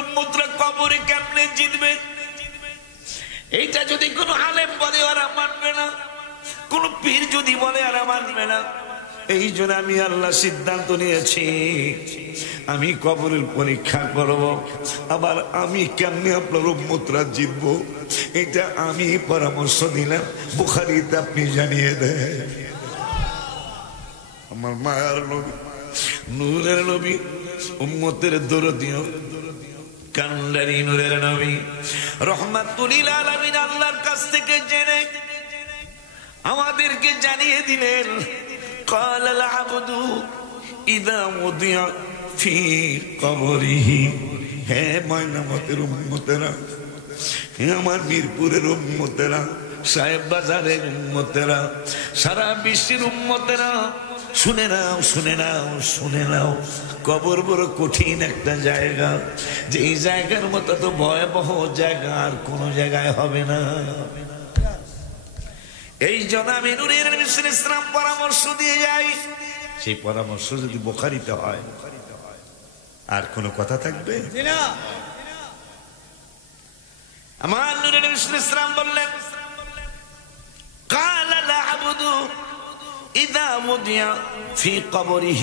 উম্মতরা কবরে কেমনে জিতবে? এইটা যদি কোনো আলেম বলে আর মানবে না, কোন পীর যদি বলে আর মানবে না। এই জন্য আমি আল্লাহ সিদ্ধান্ত নিয়েছি, আমি কবরের পরীক্ষা করব, আবার আমি কেমনে আপনার উম্মতরা জিতবো এটা আমি পরামর্শ দিলাম। বুখারীতে আপনি জানিয়ে দেন। আমার মায়ার নবী, নূরের নবী, উম্মতের দরদিও কান্ডারি নূরের নবী রহমাতুল লিল আলামিন আল্লাহর কাছ থেকে জেনে আমাদেরকে জানিয়ে দিলেন, قال العبد إذا وضع في قبره। হে ময়নামতের উম্মতেরা, হে আমার মিরপুরের উম্মতেরা, সাহেব বাজারের উম্মতেরা, সারা বিশ্বের উম্মতেরা, শুনে নাও, শুনে নাও, শুনে নাও। কবর বড় কঠিন একটা জায়গা, যে এই জায়গার মতো তো ভয়াবহ জায়গা আর কোন জায়গায় হবে না। এই জন্য আমি নূরের নবী সাল্লাল্লাহু আলাইহি ওয়াসাল্লাম পরামর্শ দিয়ে যাই। সেই পরামর্শ যদি বুখারীতে হয় আর কোন কথা থাকবে না। আমার নূরের নবী সাল্লাল্লাহু আলাইহি ওয়াসাল্লাম বললেন, قال العبد إذا وضع في قبره।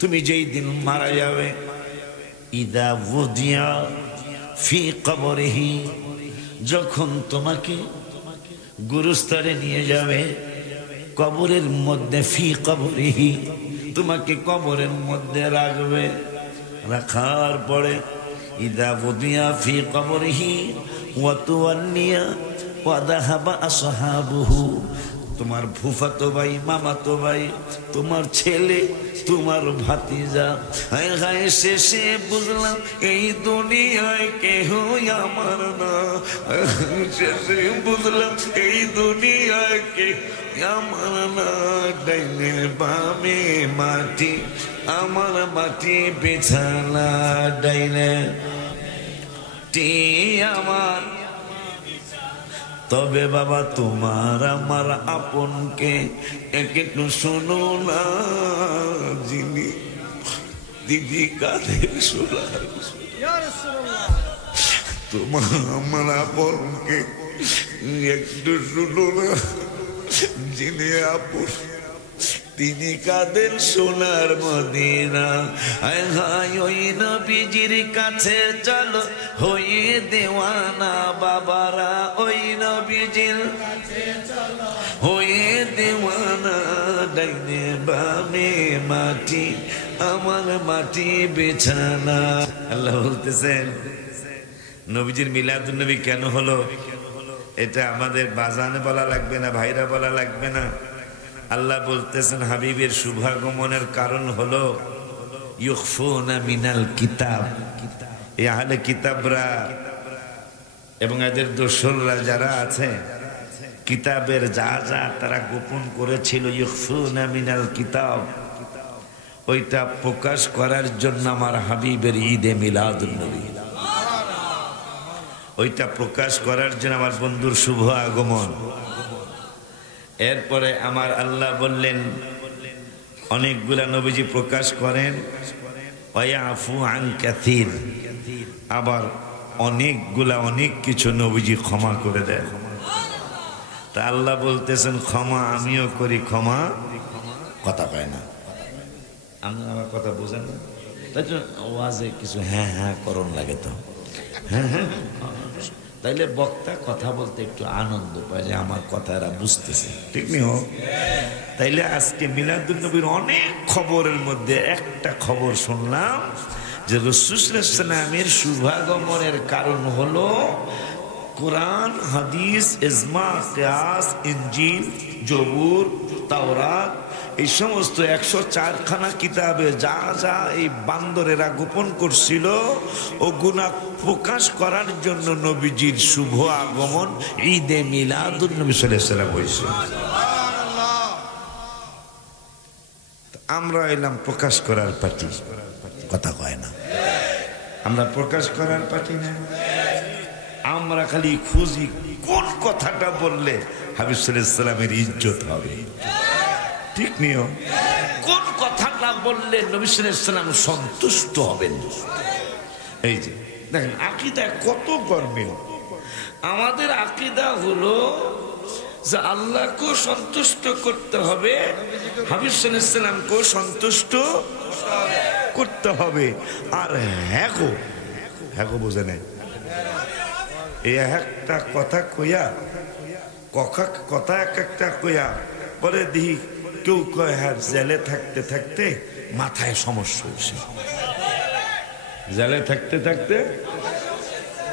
তুমি যেই দিন মারা যাবে, إذا وضع في قبره, যখন তোমাকে গুরুস্থানে নিয়ে যাবে, কবরের মধ্যে, ফি কবরিহি, তোমাকে কবরের মধ্যে রাখবে। রাখার পরে ইদা বুদিয়া ফি কবরিহি ওয়া তুওয়ান্নিয়া ওয়া যাহাবা আসহাবুহু, তোমার ফুফাতো ভাই, মামাতো ভাই, তোমার ছেলে, তোমার ভাতিজা, হায় হায় শেষে বুঝলাম এই দুনিয়ায় কেহ আমার না, শেষে বুঝলাম এই দুনিয়ায় কেহ আমার না। ডাইনে বামে মাটি, আমার মাটি বিছানা, ডাইনে টি আমার। তবে বাবা তোমার আমার আপনকে একটু শোনো না, যিনি দিদি কাঁধের সোলার, তোমার আমার আপনকে একটু শোনো না, যিনি আপন তিনি কাঁদেন সোনার মদিনা। হায় হায় ওই নবীজির কাছে চলো হয়ে দেওয়ানা বাবারা, ওই নবীজির কাছে চলো হয়ে দেওয়ানা। ডাইনে বামে মাটি, আমার মাটি বিছানা। আল্লাহ বলতেছেন নবীজির মিলাদুন নবী কেন হলো, এটা আমাদের বাজানে বলা লাগবে না, ভাইরা বলা লাগবে না। আল্লাহ বলতেছেন হাবিবের শুভাগমনের কারণ হলো ইউখফুনা মিনাল কিতাব, এই আহলে কিতাবরা এবং এদের দোসররা যারা আছে, কিতাবের যা যা তারা গোপন করেছিল, ইউখফুনা মিনাল কিতাব, ওইটা প্রকাশ করার জন্য আমার হাবিবের ঈদে মিলাদুন নবী, ওইটা প্রকাশ করার জন্য আমার বন্ধুর শুভ আগমন। এরপরে আমার আল্লাহ বললেন অনেকগুলা নবীজি প্রকাশ করেন, ওয়ায়াফু আন কাসীর, আবার অনেকগুলা অনেক কিছু নবীজি ক্ষমা করে দেন। তা আল্লাহ বলতেছেন ক্ষমা আমিও করি, ক্ষমা কথা কয় না, আমি আমার কথা বোঝেন না, তাই তো ওয়াজে কিছু হ্যাঁ হ্যাঁ করণ লাগে, তো হ্যাঁ হ্যাঁ, তাইলে বক্তা কথা বলতে একটু আনন্দ পায় যে আমার কথা এরা বুঝতেছে, ঠিক নেই হোক। তাইলে আজকে মিলাদুন নবীর অনেক খবরের মধ্যে একটা খবর শুনলাম যে রাসূল সাল্লাল্লাহু আলাইহি ওয়াসাল্লামের শুভাগমনের কারণ হলো কোরআন, হাদিস, ইজমা, কিয়াস, ইনজিল, জবুর, তাওরাত, এই সমস্ত 104 খানা কিতাবে যা যা এই বান্দরেরা গোপন করছিল ও গুনাহ প্রকাশ করার জন্য নবীজির শুভ আগমন ঈদে মিলাদুন নবী সাল্লাল্লাহু আলাইহি ওয়াসাল্লাম হয়েছে। আমরা এলাম প্রকাশ করার পার্টি, কথা কয় না, আমরা প্রকাশ করার পার্টি না, আমরা খালি খুঁজি কোন কথাটা বললে হাবিব সাল্লাল্লাহু আলাইহি ওয়াসাল্লামের ইজ্জত হবে, ঠিক নিও, কোন কথাটা বললে নবী সাল্লাল্লাহু আলাইহি ওয়াসাল্লাম সন্তুষ্ট হবেন। এই যে দেখেন আকীদা কত গরমিল। আমাদের আকীদা হলো যে আল্লাহকে সন্তুষ্ট করতে হবে, হাবিব সাল্লাল্লাহু আলাইহি সাল্লামকে সন্তুষ্ট করতে হবে। আর হ্যাঁ বোঝে নাই, এই একটা কথা কইয়া কথা এক একটা কইয়া পরে দেখি কেউ কয় হ্যাঁ জেলে থাকতে থাকতে মাথায় সমস্যা হয়েছে। জেলে থাকতে থাকতে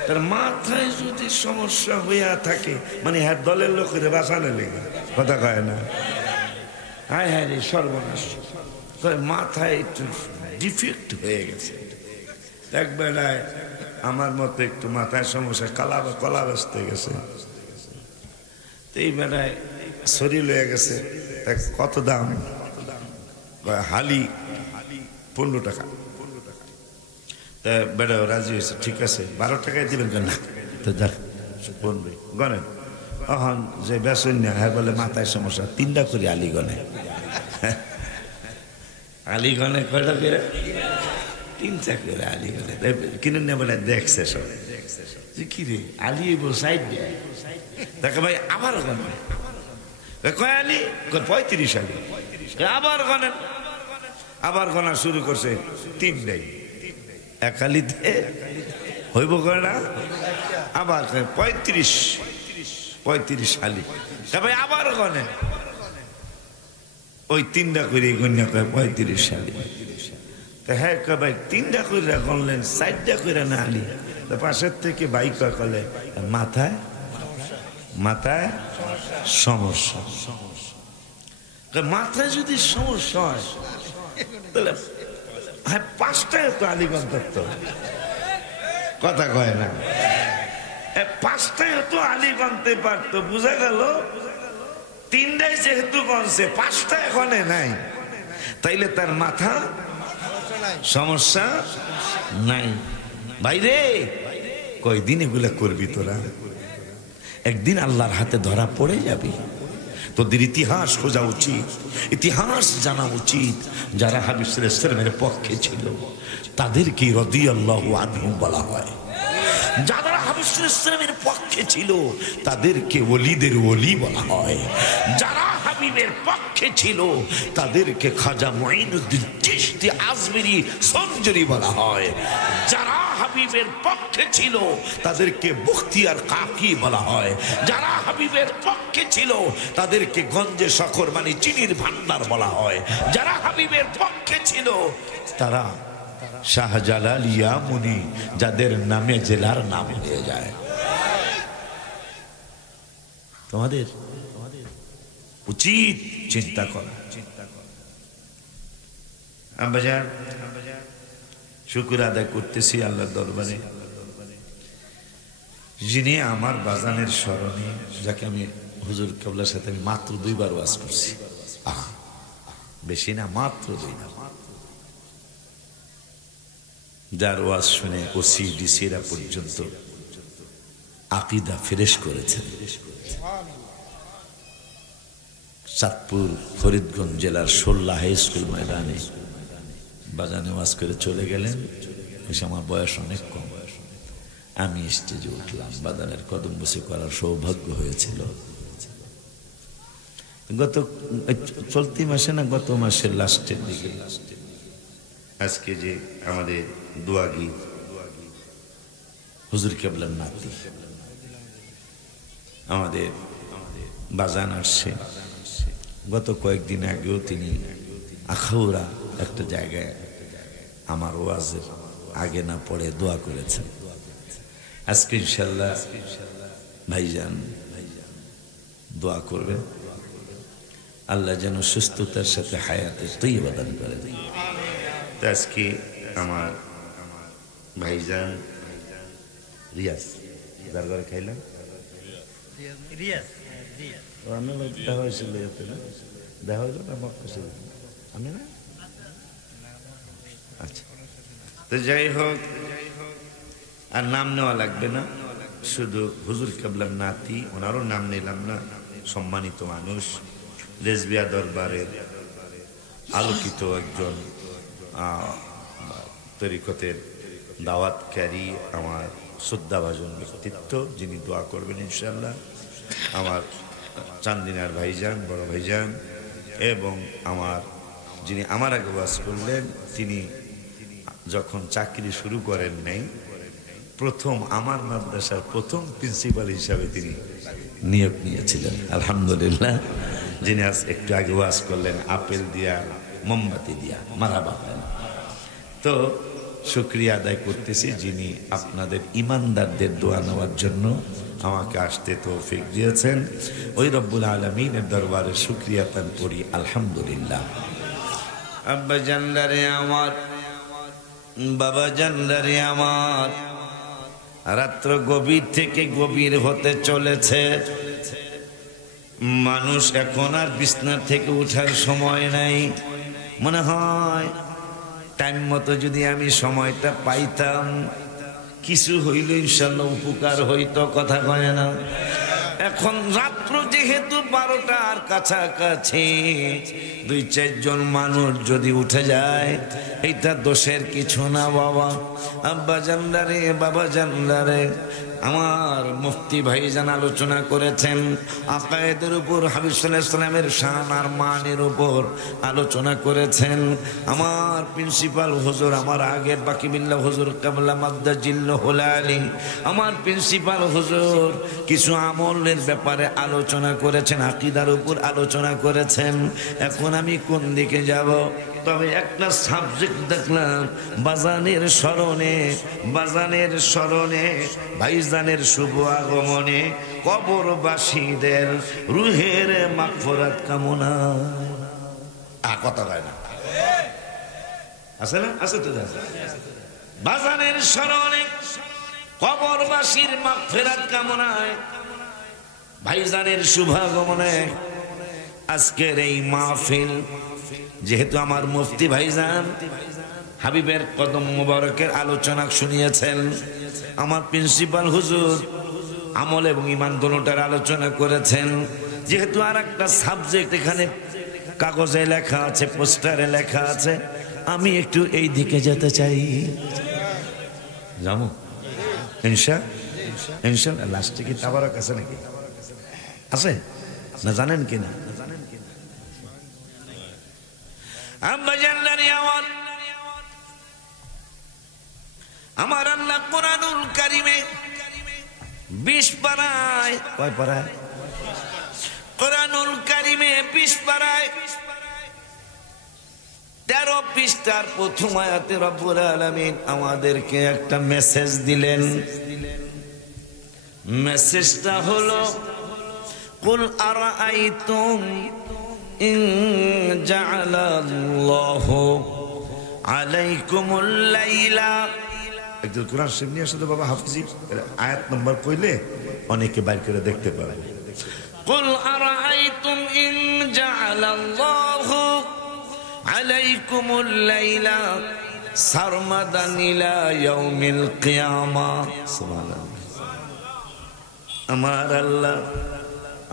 তার মাথায় যদি সমস্যা হইয়া থাকে, মানে হ্যাঁ দলের লোকের বাঁচানো লেগে কথা কয় না, হ্যাঁ হ্যাঁ রে সর্বনাশ, মাথায় একটু ডিফেক্ট হয়ে গেছে। এক বেলায় আমার মতো একটু মাথায় সমস্যা, কলা বসতে গেছে, এই বেলায় শরীর হয়ে গেছে। কত দাম? হালি 15 টাকা। তা বেড়া রাজি হয়েছে, ঠিক আছে 12 টাকায় দিবেন কেন? তো যাক 15 গণেন। এখন যে বেসন না হ্যাঁ বলে মাথায় সমস্যা, 3টা করে আলি গনে। আলি গনে কয়টা করে? 3টা করে আলি গনে কিনে নেই বলে দেখছে সব যে কি রে আলি সাইড দেয়। দেখে ভাই আবার গনে, কয় আলি? 35 আলি। আবার গনেন, আবার গনা শুরু করছে 3টাই। 1 আলিতে হইব কয় না? আবার 35 আলি। ভাই আবার গনেন, ওই 3টা করে গণ্য কয় 35 আলি। হ্যাঁ কয় ভাই 3টা করে গণলেন, 4টা করে না আলি। পাশের থেকে বাইক কলে মাথায় সমস্যা। মাথায় যদি সমস্যা হয় তাহলে হ্যাঁ 5টায় তো আলিগঞ্জ ধরতো, কথা কয় না, 5টায় তো আলি গণতে পারতো। বুঝা গেল 3টায় যেহেতু গণছে 5টায় গণে নাই, তাইলে তার মাথা সমস্যা নাই। ভাইরে কয়দিন এগুলা করবি তোরা? একদিন আল্লাহর হাতে ধরা পড়ে যাবি। তোদের ইতিহাস খোঁজা উচিত, ইতিহাস জানা উচিত। যারা হাবিব সাল্লাল্লাহু আলাইহি ওয়াসাল্লামের পক্ষে ছিল তাদেরকে রাদিয়াল্লাহু আনহুম বলা হয়। যারা হাবিব সাল্লাল্লাহু আলাইহি ওয়াসাল্লামের পক্ষে ছিল তাদেরকে ওলিদের ওলি বলা হয়। যারা হাবিবের পক্ষে ছিল তাদেরকে খাজা মুঈনুদ্দিন চিশতি আজমিরি সঞ্জরি বলা হয়। যারা হাবিবের পক্ষে ছিল তাদেরকে বখতিয়ার কাকি বলা হয়। যারা হাবিবের পক্ষে ছিল তাদেরকে গঞ্জে শখর মানে চিনির ভান্ডার বলা হয়। যারা হাবিবের পক্ষে ছিল তারা শাহজালাল ইয়ামুনি, যাদের নামে জেলার নাম হয়ে যায়। তোমাদের উচিত চিন্তা করা। আম্বাজান শুকর আদায় করতেছি আল্লাহর দরবারে, যিনি আমার বাজানের স্মরণে, যাকে আমি হুজুর কেবলার সাথে আমি মাত্র 2বার ওয়াজ করছি, বেশি না, মাত্র 2বার। যার ওয়াজ শুনে ওসি ডিসিরা পর্যন্ত আকীদা ফ্রেশ করেছেন। চাঁদপুর ফরিদগঞ্জ জেলার 16 হাই স্কুল ময়দানে বাজানে ওয়াজ করে চলে গেলেন। এসে আমার বয়স অনেক কম, আমি স্টেজে উঠলাম, বাজানের কদম বসে করার সৌভাগ্য হয়েছিল। চলতি মাসে না গত মাসের লাস্টের দিকে আজকে যে আমাদের দোয়াগি হুজুর কেবলার নাতি আমাদের বাজান আসছে। গত কয়েকদিন আগেও তিনি আখাউড়া একটা জায়গায় আমার ওয়াজের আগে না পড়ে দোয়া করেছেন। আজকে ইনশাল্লাহ ভাইজান দোয়া করবে আল্লাহ যেন সুস্থতার সাথে হায়াতে তৈয়বা দান করে। আজকে আমার ভাইজান রিয়াজ যার ঘরে খাইলাম, আমি দেখা হয়েছিল, দেখা হইল না মক্কা, আমি না, আচ্ছা। তো যাই হোক, আর নাম নেওয়া লাগবে না, শুধু হুজুর কেবলার নাতি, ওনারও নাম নিলাম না। সম্মানিত মানুষ, রেজবিয়া দরবারের আলোকিত একজন তরিকতের দাওয়াতকারী আমার শ্রদ্ধাভাজন ব্যক্তিত্ব, যিনি দোয়া করবেন ইনশাআল্লাহ, আমার চান্দিনার ভাইজান, বড় ভাইজান, এবং যিনি আমার আগে ওয়াজ করলেন, তিনি যখন চাকরি শুরু করেন নাই, প্রথম আমার মাদ্রাসার প্রথম প্রিন্সিপাল হিসাবে তিনি নিয়োগ নিয়েছিলেন, আলহামদুলিল্লাহ। যিনি আজ একটু আগে ওয়াজ করলেন আপেল দিয়া মোমবাতি দিয়া, মারহাবা। তো শুকরিয়া আদায় করতেছি, যিনি আপনাদের ইমানদারদের দোয়া নেওয়ার জন্য আমাকে আসতে তৌফিক দিয়েছেন। ওই রব্বুল আলামিনের দরবারে শুকরিয়া তান করি, আলহামদুলিল্লাহ। আব্বা জানলারে আমার, বাবা জানলারে আমার, রাত্র গভীর থেকে গভীর হতে চলেছে। মানুষ এখন আর বিছনা থেকে উঠার সময় নাই। মনে হয় টাইম মতো যদি আমি সময়টা পাইতাম, কিছু হইলে ইনশাআল্লাহ উপকার হইতো, কথা কয় না? এখন রাত্র যেহেতু 12টার কাছাকাছি, 2-4 জন মানুষ যদি উঠে যায়, এইটা দোষের কিছু না বাবা। আব্বা জানলারে, বাবা জানলারে, আমার মুফতি ভাইজান আলোচনা করেছেন আকায়েদের উপর, হাবিব সাল্লাল্লাহু আলাইহি ওয়াসাল্লামের শান আর মানের উপর আলোচনা করেছেন। আমার প্রিন্সিপাল হুজুর, আমার আগের বাকিবিল্লাহ হুজুর কাবলা মাদ্দাজিল্লাহুল আলী, আমার প্রিন্সিপাল হুজুর কিছু আমলের ব্যাপারে আলোচনা করেছেন, আকীদার উপর আলোচনা করেছেন। এখন আমি কোন দিকে যাব? তবে একটা সাবজেক্ট দেখলাম, বাজানের স্মরণে, বাজানের স্মরণে, ভাইজানের শুভ আগমনে কবরবাসীদের রুহের মাগফিরাত কামনা। কথা হয় না? আছে না? আছে তো। বাজানের স্মরণে কবরবাসীর মাগফিরাত কামনায়, ভাইজানের শুভ আগমনে আজকের এই মাহফিল। যেহেতু আমার মুফতি ভাইজান হাবিবের কদম মুবারকের আলোচনা শুনিয়েছেন, আমার প্রিন্সিপাল হুজুর আমল এবং ঈমান দুটোটার আলোচনা করেছেন, যেহেতু আর একটা সাবজেক্ট এখানে কাগজে লেখা আছে, পোস্টারে লেখা আছে, আমি একটু এই দিকে যেতে চাই। যাবো ইনশাআল্লাহ। লাস্টে কি তাবারক আছে নাকি? আছে না? জানেন কিনা? আমার আল্লাহ কুরআনুল কারীমে 20 পারায়, কয় পারায়? কুরআনুল কারীমে 20 পারায় 13 পৃষ্ঠার প্রথম আয়াতে রব্বুল আলামিন আমাদেরকে একটা মেসেজ দিলেন। মেসেজটা হলো, কুল আরাআইতুম ইন জাআলাল্লাহু আলাইকুমুল লাইলা। একজন কোরআন শরীফ নিয়ে আসলে বাবা হাফিজি, আয়াত নম্বর কইলে অনেকে বাইর করে দেখতে পাবে। কুল আরাআইতুম ইন জাআলাল্লাহু আলাইকুমুল লাইলা সারমাদান ইলা ইয়াউমিল কিয়ামাহ। সুবহানাল্লাহ। আমার আল্লাহ,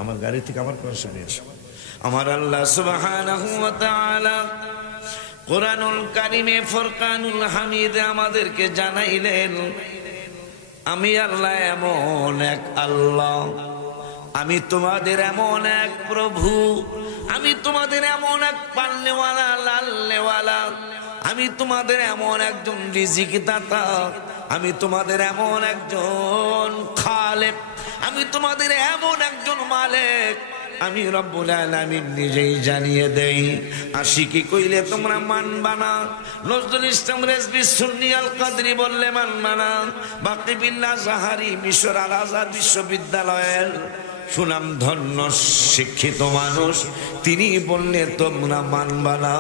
আমার গাড়ি থেকে আমার কোরআন শরীফ নিয়ে আসো। আমার আল্লাহ সুবহানাহু ওয়া তাআলা কুরআনুল কারীমে ফুরকানুল হামিদে আমাদেরকে জানাইলেন, আমি আল্লাহ এমন এক আল্লাহ, আমি তোমাদের এমন এক প্রভু, আমি তোমাদের এমন এক পালনেওয়ালা, লালনেওয়ালা, আমি তোমাদের এমন একজন রিজিক দাতা, আমি তোমাদের এমন একজন খালেক, আমি তোমাদের এমন একজন মালিক, আমি রব্বুল আলামিন নিজেই জানিয়ে দেই। আশিকি কইলে তোমরা মানবা না, নজরুল ইসলাম রেজভী সুন্নি আল কাদরি বললে মানবা না, বাকিবিল্লাহ জাহারি মিশর আল আজহার বিশ্ববিদ্যালয়ের সুনাম ধন্য শিক্ষিত মানুষ, তিনি বললে তোমরা মানবা না।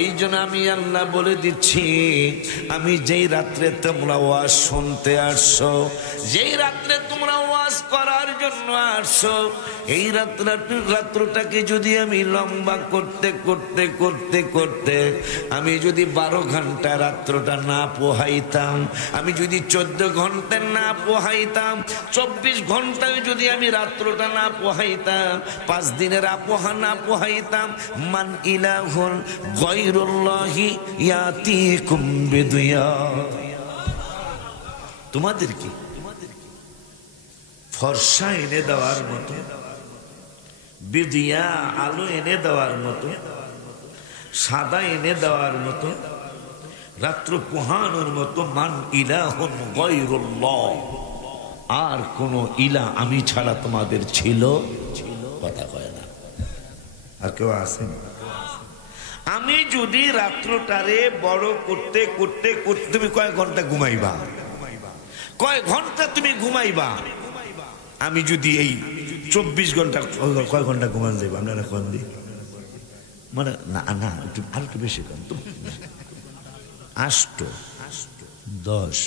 এই জন্য আমি আল্লাহ বলে দিচ্ছি, আমি যেই রাত্রে তোমরা ওয়াজ শুনতে আসছো, যেই রাত্রে তোমরা ওয়াজ করার জন্য আসছো, এই রাত্রটাকে যদি আমি লম্বা করতে করতে করতে করতে আমি যদি 12 ঘন্টা রাত্রটা না পোহাইতাম, আমি যদি 14 ঘন্টা না পোহাইতাম, 24 ঘন্টায় যদি আমি রাত্রটা না পোহাইতাম, 5 দিনের আপোহা না পোহাইতাম, মান ইলাহুন গায়রুল্লাহি ইয়াতিকুম বিদিয়া। তোমাদেরকে ফর্সা এনে দেওয়ার মতো, বিদিয়া আলো এনে দেওয়ার মতো, সাদা এনে দেওয়ার মতো, রাত্র পোহানোর মতো মান ইলাহুন গায়রুল্লাহ, আর কোন ইলা আমি ছাড়া তোমাদের ছিল? কথা কয় না। আর কেউ আসেন? আমি যদি রাত্রটারে বড় করতে করতে করতে, তুমি কয় ঘন্টা ঘুমাইবা? কয় ঘন্টা তুমি ঘুমাইবা? আমি যদি এই 24 ঘন্টা, কয় ঘন্টা ঘুমান যাইব আপনারা কন দি? মানে না না, একটু আর একটু বেশি কম তো, 8, 10,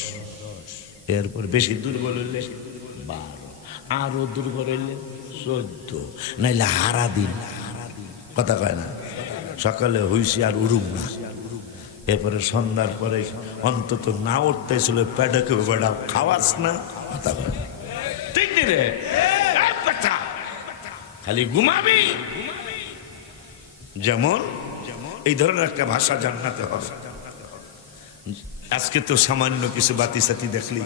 এরপর বেশি দুর্বল হইলে 12, আরো দুর্বল হইলে 14, নাইলে হারা দিন। কথা কয় না? সকালে হইছি আর উড়ুম না, এরপরে সন্ধ্যার পরে অন্তত না উঠতে ছিল পেটকে বেড়া খাওয়াস না। কথা কয় ঠিক নি রে? খালি ঘুমাবি। যেমন এই ধরনের একটা ভাষা জান্নাতে হবে। আজকে তো সামান্য কিছু বাতি সাতি দেখলি,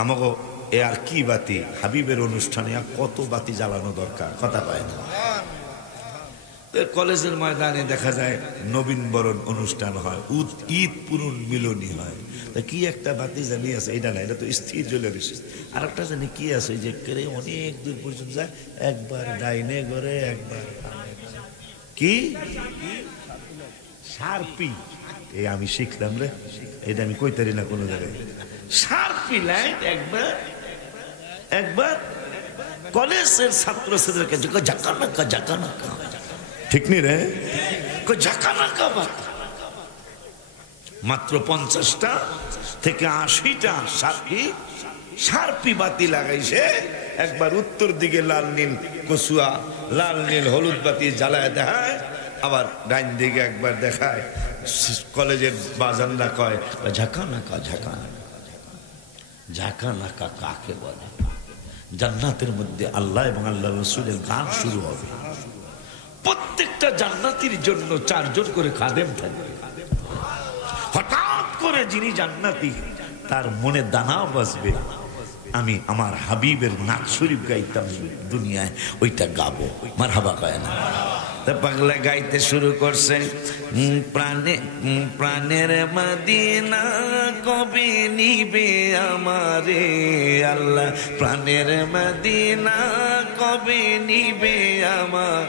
আমাকে এ আর কি বাতি, হাবিবের অনুষ্ঠানে আর কত বাতি জ্বালানো দরকার। কথা পায় না। কলেজের ময়দানে দেখা যায় নবীন বরণ অনুষ্ঠান হয়, ঈদ পূরণ মিলনী হয়, তা কি একটা বাতি জানি আছে, এটা না, এটা তো স্থির জ্বলে রয়েছে। আর একটা জানি কি আছে যে কেড়ে অনেক দূর পর্যন্ত যায়, একবার ডাইনে ঘরে একবার কি সারপি। এই আমি শিখলাম রে, এটা আমি কইতারি না কোনো জায়গায়। সারপি লাইট একবার একবার কলেজের ছাত্র ছাত্রীদেরকে জাকানাকা জাকানাকা, ঠিক নি রে? জাকানাকা বাতি মাত্র 50টা থেকে 80টা সারপি বাতি লাগাইছে। একবার উত্তর দিকে লাল নীল কচুয়া, লাল নীল হলুদ বাতি জ্বালায় দেখায়, আবার ডাইন দিকে একবার দেখায়। কলেজের বাজানরা কয় ঝাঁকানাকা ঝাঁকানাকা। ঝাঁকানাকা কাকে বলে? জান্নাতের মধ্যে আল্লাহ এবং আল্লাহ রাসূলের গান শুরু হবে। প্রত্যেকটা জান্নাতীর জন্য 4 জন করে খাদেম থাকবে। হঠাৎ করে যিনি জান্নাতি, তার মনে দানা বাজবে, আমি আমার হাবিবের নাক শরীফ গাইতাম দুনিয়ায়, ওইটা গাবো। মারহাবা কয় না? পাগলা গাইতে শুরু করছে, প্রাণের মদিনা কবে নিবে আমারে আল্লাহ, প্রাণের মদিনা কবে নিবে আমার,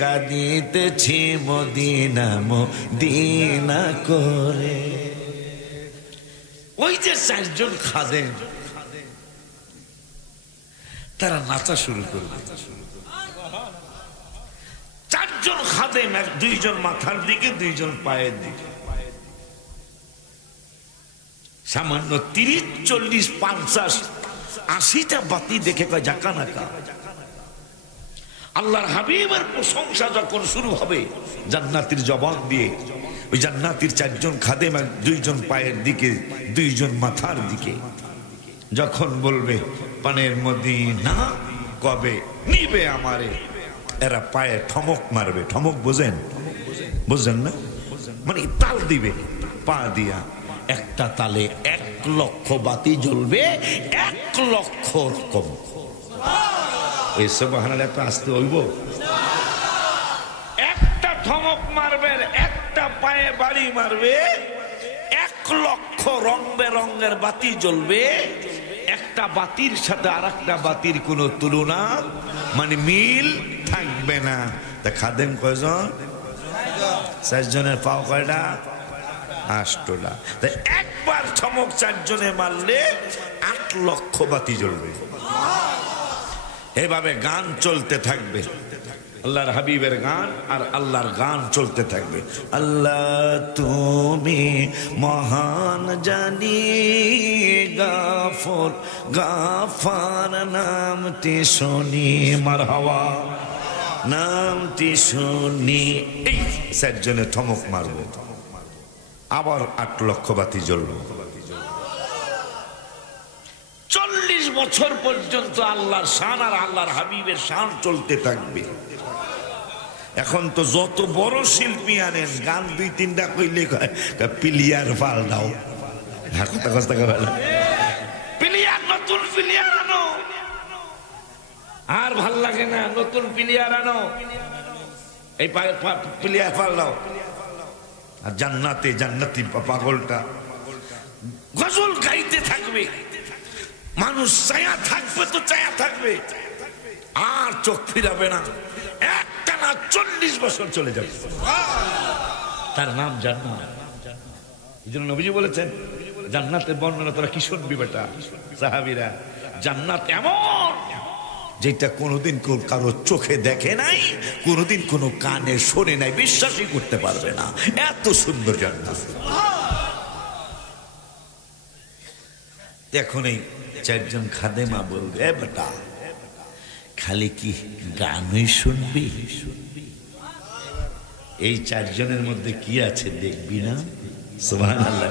কাঁদিতেছি মদিনা মদিনা করে। ওই যে 4 জন খাদেম, তারা নাচা শুরু করবে। 4 জন খাদেম, 2 জন মাথার দিকে, 2 জন পায়ের দিকে। সামান্য 30, 40, 50, 80টা বাতি দেখে কয় জাকানাকা। আল্লাহর হাবিবের প্রশংসা যখন শুরু হবে জান্নাতীর জবান দিয়ে, ওই জান্নাতীর 4 জন খাদেম, 2 জন পায়ের দিকে, 2 জন মাথার দিকে, যখন বলবে পানের মদিনা কবে নিবে আমারে, এরা পায়ে ঠমক মারবে। ঠমক বোঝেন? বুঝেন না? মানে তাল দিবে পা দিয়া। একটা তালে 1 লক্ষ বাতি জ্বলবে, 1 লক্ষ রকম। এই সুবহানাল্লাহ তো আসতে হইব। একটা ঠমক মারবে, একটা পায়ে বাড়ি মারবে, 1 লক্ষ রং বেরঙের বাতি জ্বলবে। একটা বাতির সাথে আর একটা বাতির কোনো তুলনা মানে মিল থাকবে না। তা খাদেম কয়জন? 4 জনের পাও কয়টা? 8টা। তাই একবার চমক 4 জনে মারলে 8 লক্ষ বাতি জ্বলবে। এভাবে গান চলতে থাকবে, আল্লাহর হাবিবের গান আর আল্লাহর গান চলতে থাকবে। আল্লাহ তুমি মহান জানি, গাফর গাফার নামটি শুনি, মারহাবা নামটি শুনি। এই 4 জনে থমক মারবো, আবার 8 লক্ষ বাতি জ্বলবে। 40 বছর পর্যন্ত আল্লাহর শান আর আল্লাহর হাবিবের শান চলতে থাকবে। এখন তো যত বড় শিল্পী আনেন, গান 2-3টা কইলে প্লেয়ার পাল্টাও, হ্যাঁ, কথা কষ্ট করে প্লেয়ার, নতুন প্লেয়ার আনো। আর ভাল লাগে না, নতুন প্লেয়ার আনো। এই প্লেয়ার পাল্লাও। আর জান্নাতে জান্নাতি পাগলটা গজল গাইতে থাকবে, মানুষ চায়া থাকবে তো চায়া থাকবে, আর চোখ ফিরাবে না, একটানা 40 বছর চলে যাবে। তার নাম জান্নাত। এই জন্য নবীজি বলেছেন জান্নাতের বর্ণনা তোরা কি শুনবি বেটা সাহাবীরা, জান্নাত এমন যেটা কোনোদিন কারো চোখে দেখে নাই, কোনোদিন কোনো কানে শোনে নাই, বিশ্বাসই করতে পারবে না, এত সুন্দর জান্নাত। এখন এই 4 জন খাদেমা বলবে, এ বেটা খালি কি গানই শুনবি? এই 4 জনের মধ্যে কি আছে দেখবি না? সুবহানাল্লাহ।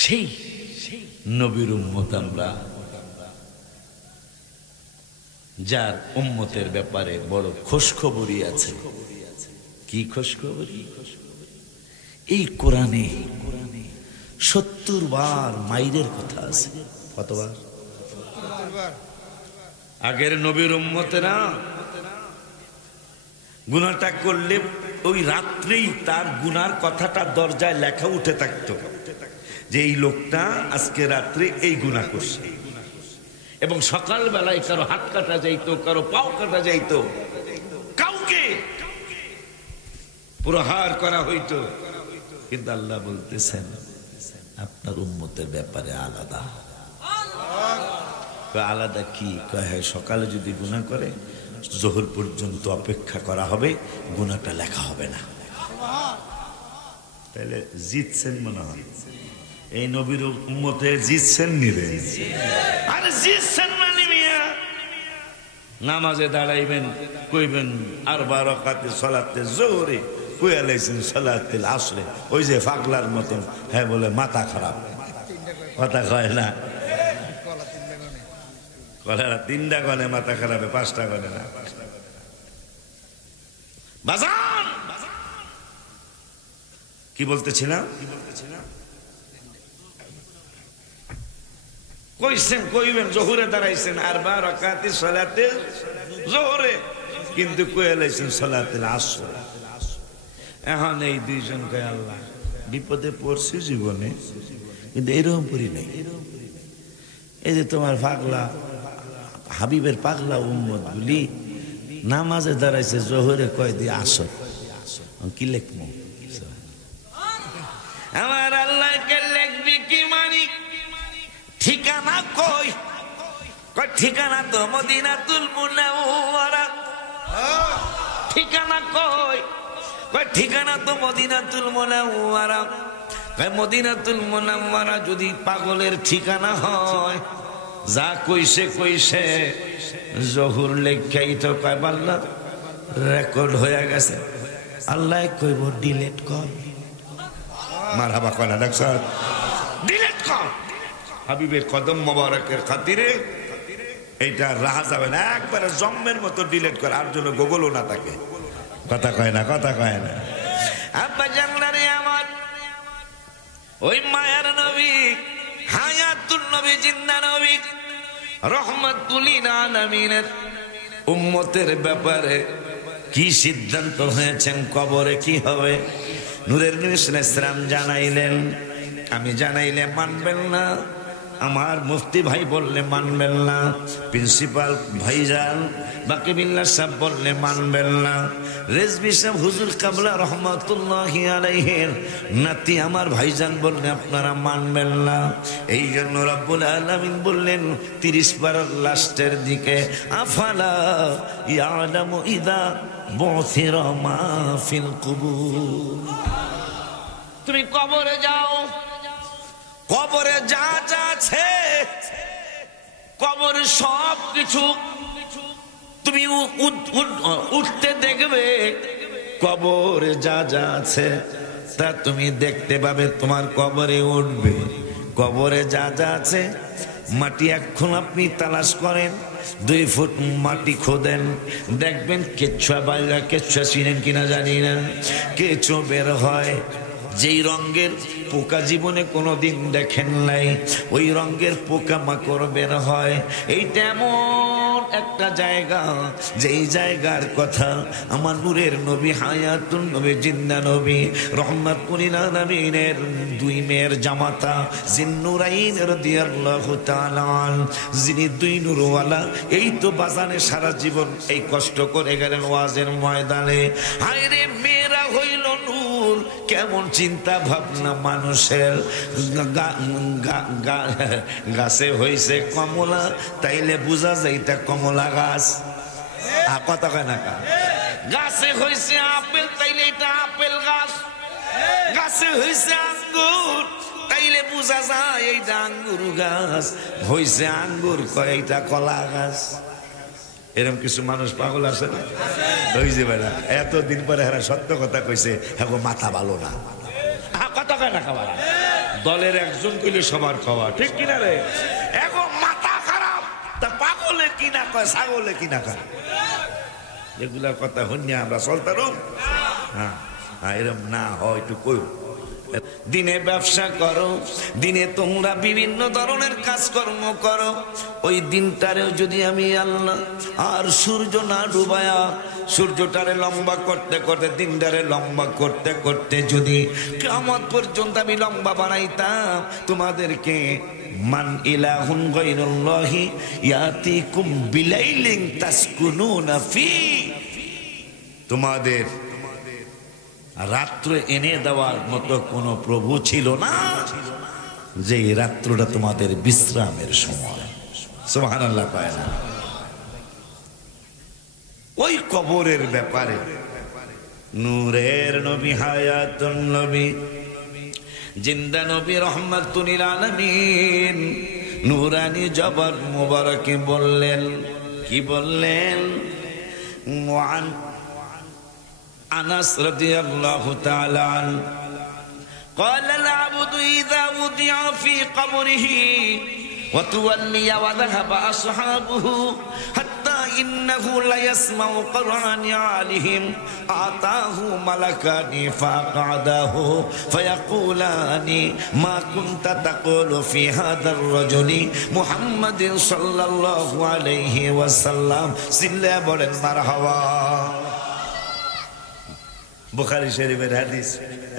সেই নবীর উম্মত আমরা, যার উম্মতের ব্যাপারে বড় খোঁজখবরই আছে। কি খোঁজখবরি? এই কোরআনে 70 বার মাইরের কথা আছে। কতবার? আগের নবীর উম্মতেরা গুনাহটা করলে ওই রাত্রেই তার গুনার কথাটা দরজায় লেখা উঠে থাকতো যে এই লোকটা আজকে রাত্রে এই গুনাহ করছে, এবং সকালবেলায় কারো হাত কাটা যাইতো, কারো পাও কাটা যাইতো, কাউকে প্রহার করা হইতো। কিন্তু আল্লাহ বলতেছেন আপনার উম্মতের ব্যাপারে আলাদা। আলাদা কি? সকালে যদি গুনাহ করে জোহর পর্যন্ত অপেক্ষা করা হবে, গুনাহটা লেখা হবে না। তাহলে জিতছেন মনে হয়, এই নবীর উম্মতে জিতছেন নিবে। আরে জিতছেন মানে মিয়া নামাজে দাঁড়াইবেন, কইবেন আর 12 রাকাতে সালাতে জোহরে, কইয়া লাইছেন সালাতুল আসরে। ওই যে পাগলার মতন, হ্যাঁ বলে মাথা খারাপ, কথা কয় না, কলারা 3টা গনে মাথা খারাপে, 5টা গনে না। বাজান কি বলতেছিলাম? কইছেন কইবেন জোহরে দাঁড়াইছেন আর 12 রাকাতে সালাতে জোহরে, কিন্তু কইয়া লাইছেন সালাতুল আসর। এখন এই 2 জন কয় আল্লাহ বিপদে পড়ছি জীবনে, কিন্তু এরকম করি নাই। এই যে তোমার পাগলা হাবিবের পাগলা উম্মত গুলি নামাজে দাঁড়াইছে জোহরে, কয় দিয়ে আসর, কি লেখমু? আমার আল্লাহকে লেখবি কি মানি? ঠিকানা কই? কয় ঠিকানা তো মদিনাতুল মুনাওয়ারা। ঠিকানা কই? কয় ঠিকানা তো মদিনাতুল মুনাওয়ারা। কয় মদিনাতুল মুনাওয়ারা যদি পাগলের ঠিকানা হয়, যা কইছে কইছে জহুর লেখাই তো, কয় আল্লাহ রেকর্ড হয়ে গেছে, আল্লাহ কইব ডিলিট কর। মারহাবা কয় না দেখছ, ডিলিট কর। হাবিবের কদম মোবারকের খাতিরে এইটা রাহা যাবে না, একবারে জম্মের মতো ডিলিট কর, আর জন্য গুগলও না থাকে। কথা কয় না, কথা কয় না। আব্বা জানলারে আমার ওই মায়ার নবী, হায়াতুন নবী, জিন্দা নবী, রহমাতুল লিল আলামিনের উম্মতের ব্যাপারে কি সিদ্ধান্ত হয়েছেন, কবরে কি হবে, নূরের নবী সাল্লাল্লাহু আলাইহি ওয়াসাল্লাম জানাইলেন। আমি জানাইলে মানবেন না, আমার মুফতি ভাই বললে মানবেন না, প্রিন্সিপাল ভাইজান বাকি বিল্লাহ সাহেব বললে মানবেন না, রেজবি সাহেব হুজুর কাবলা রহমাতুল্লাহি আলাইহির নাতি আমার ভাইজান বললে আপনারা মানবেন না। এই জন্য রব্বুল আলামিন বললেন 30 পারার লাস্টের দিকে, আফালা ইয়ালামু ইযা বুথিরা মা ফিল কুবুর। তুমি কবরে যাও, কবরে যা যা আছে, কবরে সব কিছু তুমি উঠতে দেখবে। কবরে যা যা আছে তা তুমি দেখতে পাবে, তোমার কবরে উঠবে। কবরে যা যা আছে মাটি এখন আপনি তালাশ করেন, 2 ফুট মাটি খোদেন, দেখবেন কেঁচুয়া বাইরা, কেঁচুয়া চিনেন কিনা জানি না, কেঁচো বের হয়। যেই রঙের পোকা জীবনে কোনোদিন দেখেন নাই, ওই রঙের পোকা মাকড় বের হয়। এইটা এমন একটা জায়গা, যেই জায়গার কথা আমার নূরের নবী হায়াতুন নবী জিন্দা নবী রহমাতুল আলামিনের 2 মেয়ের জামাতা জিন্নুরাইন রাদিয়াল্লাহু তাআলা, যিনি 2 নূরওয়ালা, এই তো বাজানে সারা জীবন এই কষ্ট করে গেলেন ওয়াজের ময়দানে। হায় রে, মেয়েরা হইল নূর, কেমন চিন্তা ভাবনা মানুষের। গাছে হইছে কমলা, তাইলে বুঝা যায় এটা কমলা গাছ। কথা কয় না কা? গাছে হইছে আপেল, তাইলে এটা আপেল গাছ। গাছে হইছে আঙ্গুর, তাইলে বুঝা যায় এইটা আঙ্গুর গাছ। হইছে আঙ্গুর, কয় এটা কলা গাছ। এরকম কিছু মানুষ পাগল আছে না? ওই যে বেড়া এতদিন পরে হেরা সত্য কথা কইছে, হ্যাঁ মাথা ভালো না। কথা কয় না খাবার, দলের একজন কইলে সবার খাওয়া, ঠিক কিনা রে? এখন মাথা খারাপ, তা পাগলে কিনা কয়, ছাগলে কিনা কয়, এগুলার কথা হইনি আমরা চলতাম। হ্যাঁ, এরম না হয় একটু কই। দিনে ব্যবসা করো, দিনে তোমরা বিভিন্ন ধরনের কাজকর্ম করো, ওই দিনটারেও যদি আমি আল্লাহ আর সূর্য না ডুবায়া, সূর্যটারে লম্বা করতে করতে, দিনটারে লম্বা করতে করতে যদি কিয়ামত পর্যন্ত আমি লম্বা বানাইতাম তোমাদেরকে, মান ইলাহুন গায়রুল্লাহি ইয়াতিকুম বিলাইলিন তাসকুনুনা ফি, তোমাদের রাত্র এনে দেওয়ার মতো কোন প্রভু ছিল না, যে রাত্রটা তোমাদের বিশ্রামের সময়। সুবহানাল্লাহ কয় না? ওই কবরের ব্যাপারে নূরের নবী হায়াতুন নবী জিন্দা নবী রহমাতুল আলামিন নূরানি জবান মুবারকে বললেন, কি বললেন? মুআন আনাস রাদিয়াল্লাহু তাআলা আনহু قال العبد إذا وضع في قبره وتولي وذهب أصحابه حتى إنه ليسمع قرعا عليهم آتاه ملكان فأقعداه فيقولان ما كنت تقول في هذا الرجل محمد صلى الله عليه وسلم سلا بولن مرحبا বুখারী শরীফের হাদিস।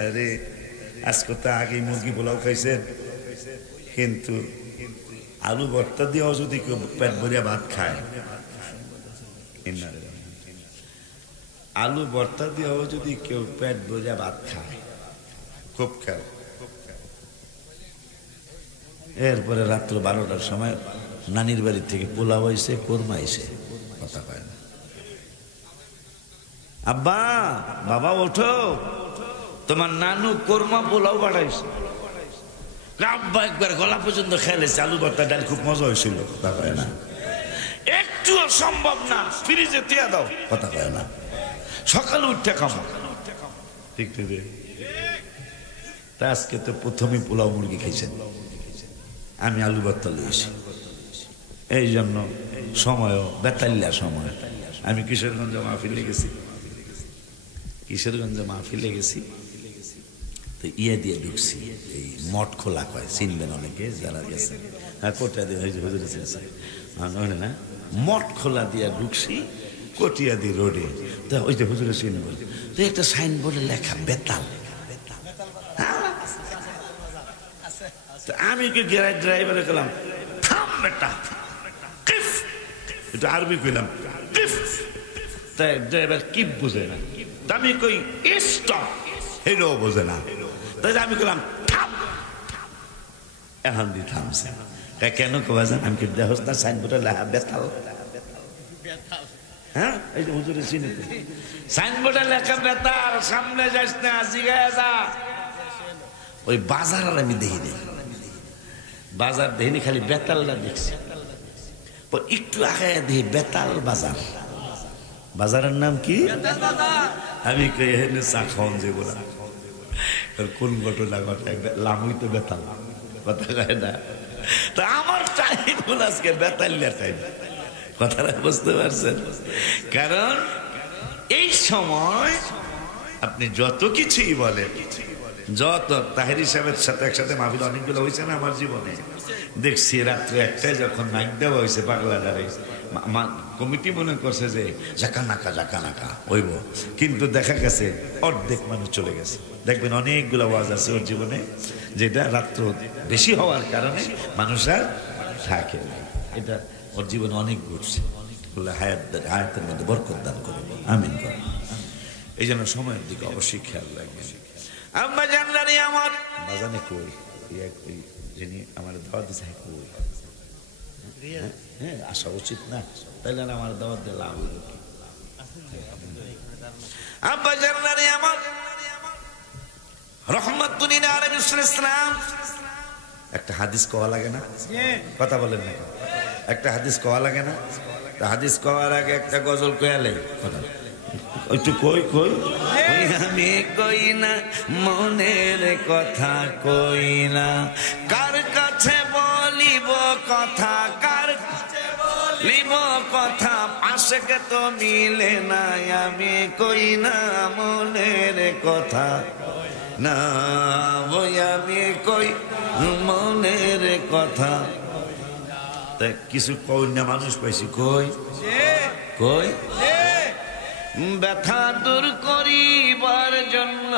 আরে আজকে তো আগে মুরগি পোলাও খাইছেন, কিন্তু আলু ভর্তা দিয়েও যদি কেউ পেট ভরিয়া ভাত খায়, আলু ভর্তা দিয়েও যদি কেউ পেট ভরিয়া ভাত খায়, খুব খেয়াল। এরপরে রাত্র 12টার সময় নানির বাড়ি থেকে পোলাও হয়েছে, কোরমা হয়েছে, কথা কয় না। আব্বা, বাবা ওঠো, তোমার নানু কোরমা পোলাও বাড়াইছে। আব্বা একবার গলা পর্যন্ত খেলেছে, আলু ভর্তা ডাল খুব মজা হয়েছিল, কথা কয় না। একটুও সম্ভব না, ফ্রিজে তিয়া দাও, কথা কয় না। সকালে উঠতে খাবো, ঠিক ঠিক। তা আজকে তো প্রথমে পোলাও মুরগি খাইছেন, আমি আলু ভর্তা লইছি। এই জন্য সময়ও বেতাল্লা সময়। আমি কিশোরগঞ্জ মাহফিলে গেছি, কিশোরগঞ্জ মাহফিলে গেছি, তো ইয়ে দিয়ে ঢুকছি, এই মঠ খোলা কয়, চিনবেন অনেকে যারা গেছেন। হ্যাঁ, কোটা দিয়ে হুজুর না, মঠ খোলা দিয়ে ঢুকছি কটিয়াদি রোডে। তো ওই যে হুজুরে চিনবেন, তো একটা সাইনবোর্ডে লেখা বেতাল। আমি কি ড্রাইভারে গেলাম, থাম বেটা, এটা আরবি কইলাম, তাই ড্রাইভার কি বুঝে না। আমি কই স্টপ, এটাও বোঝে না। তাই আমি কইলাম থাম, এখন দিয়ে থামছে। কেন কবাজান? আমি কি দেহস না সাইনবোর্ডে লেখা বেতাল? হ্যাঁ, এই যে হুজুরে চিনি, সাইনবোর্ডে লেখা বেতাল, সামনে যাস না, জিগায় যা। ওই বাজার আর আমি দেখিনি, বাজার দেখিনি, খালি বেতালটা দেখছি। একটু আগে দেখি বেতাল বাজার। বাজারের নাম কি? আমি চা খাওয়ান যে বলা, কোন ঘটনা ঘটে, লামুই তো বেতাল। কথা কয় না। তা আমার টাইম হল আজকে বেতালিয়া টাইম, কথাটা বুঝতে পারছেন? কারণ এই সময় আপনি যত কিছুই বলেন, যত তাহেরি সাহেবের সাথে একসাথে মাহফিল অনেকগুলো হয়েছে না আমার জীবনে, দেখছি রাত্রে একটাই যখন নাক দেওয়া হয়েছে পাগলাটারে, কমিটি মনে করছে যে জাকা নাকা হইব, কিন্তু দেখা গেছে অর্ধেক মানুষ চলে গেছে। দেখবেন অনেকগুলো ওয়াজ আছে ওর জীবনে যেটা রাত্র বেশি হওয়ার কারণে মানুষ আর থাকে না। এটা ওর জীবনে অনেক ঘুরছে। হায়াতের মধ্যে বরকত দান করবো, আমিন করেন। এই জন্য সময়ের দিকে অবশ্যই খেয়াল রাখবেন। আম্মা জানলানি আমার বাজানে কই যিনি আমার দাওয়াত দিচ্ছে কই? হ্যাঁ, আসা উচিত না, তাইলে আমার দাওয়াত দিয়ে লাভ হইল কি? আব্বা জানলানি আমার রহমাতুল্লিল আলামিন ইসলাম একটা হাদিস কোয়া লাগে না? কথা বলেন না, একটা হাদিস কোয়া লাগে না? হাদিস কোয়ার আগে একটা গজল কয়ালে কথা কই আমি কই না মনের কথা কই না, কার কাছে বলিব কথা, কার কাছে বলিব কথা, আশেকে তো মিলে না, আমি কই না মনের কথা না, ওই আমি কই মনের কথা। তাই কিছু কই না মানুষ পাইছি, কই কই ব্যথা দূর করিবার জন্য,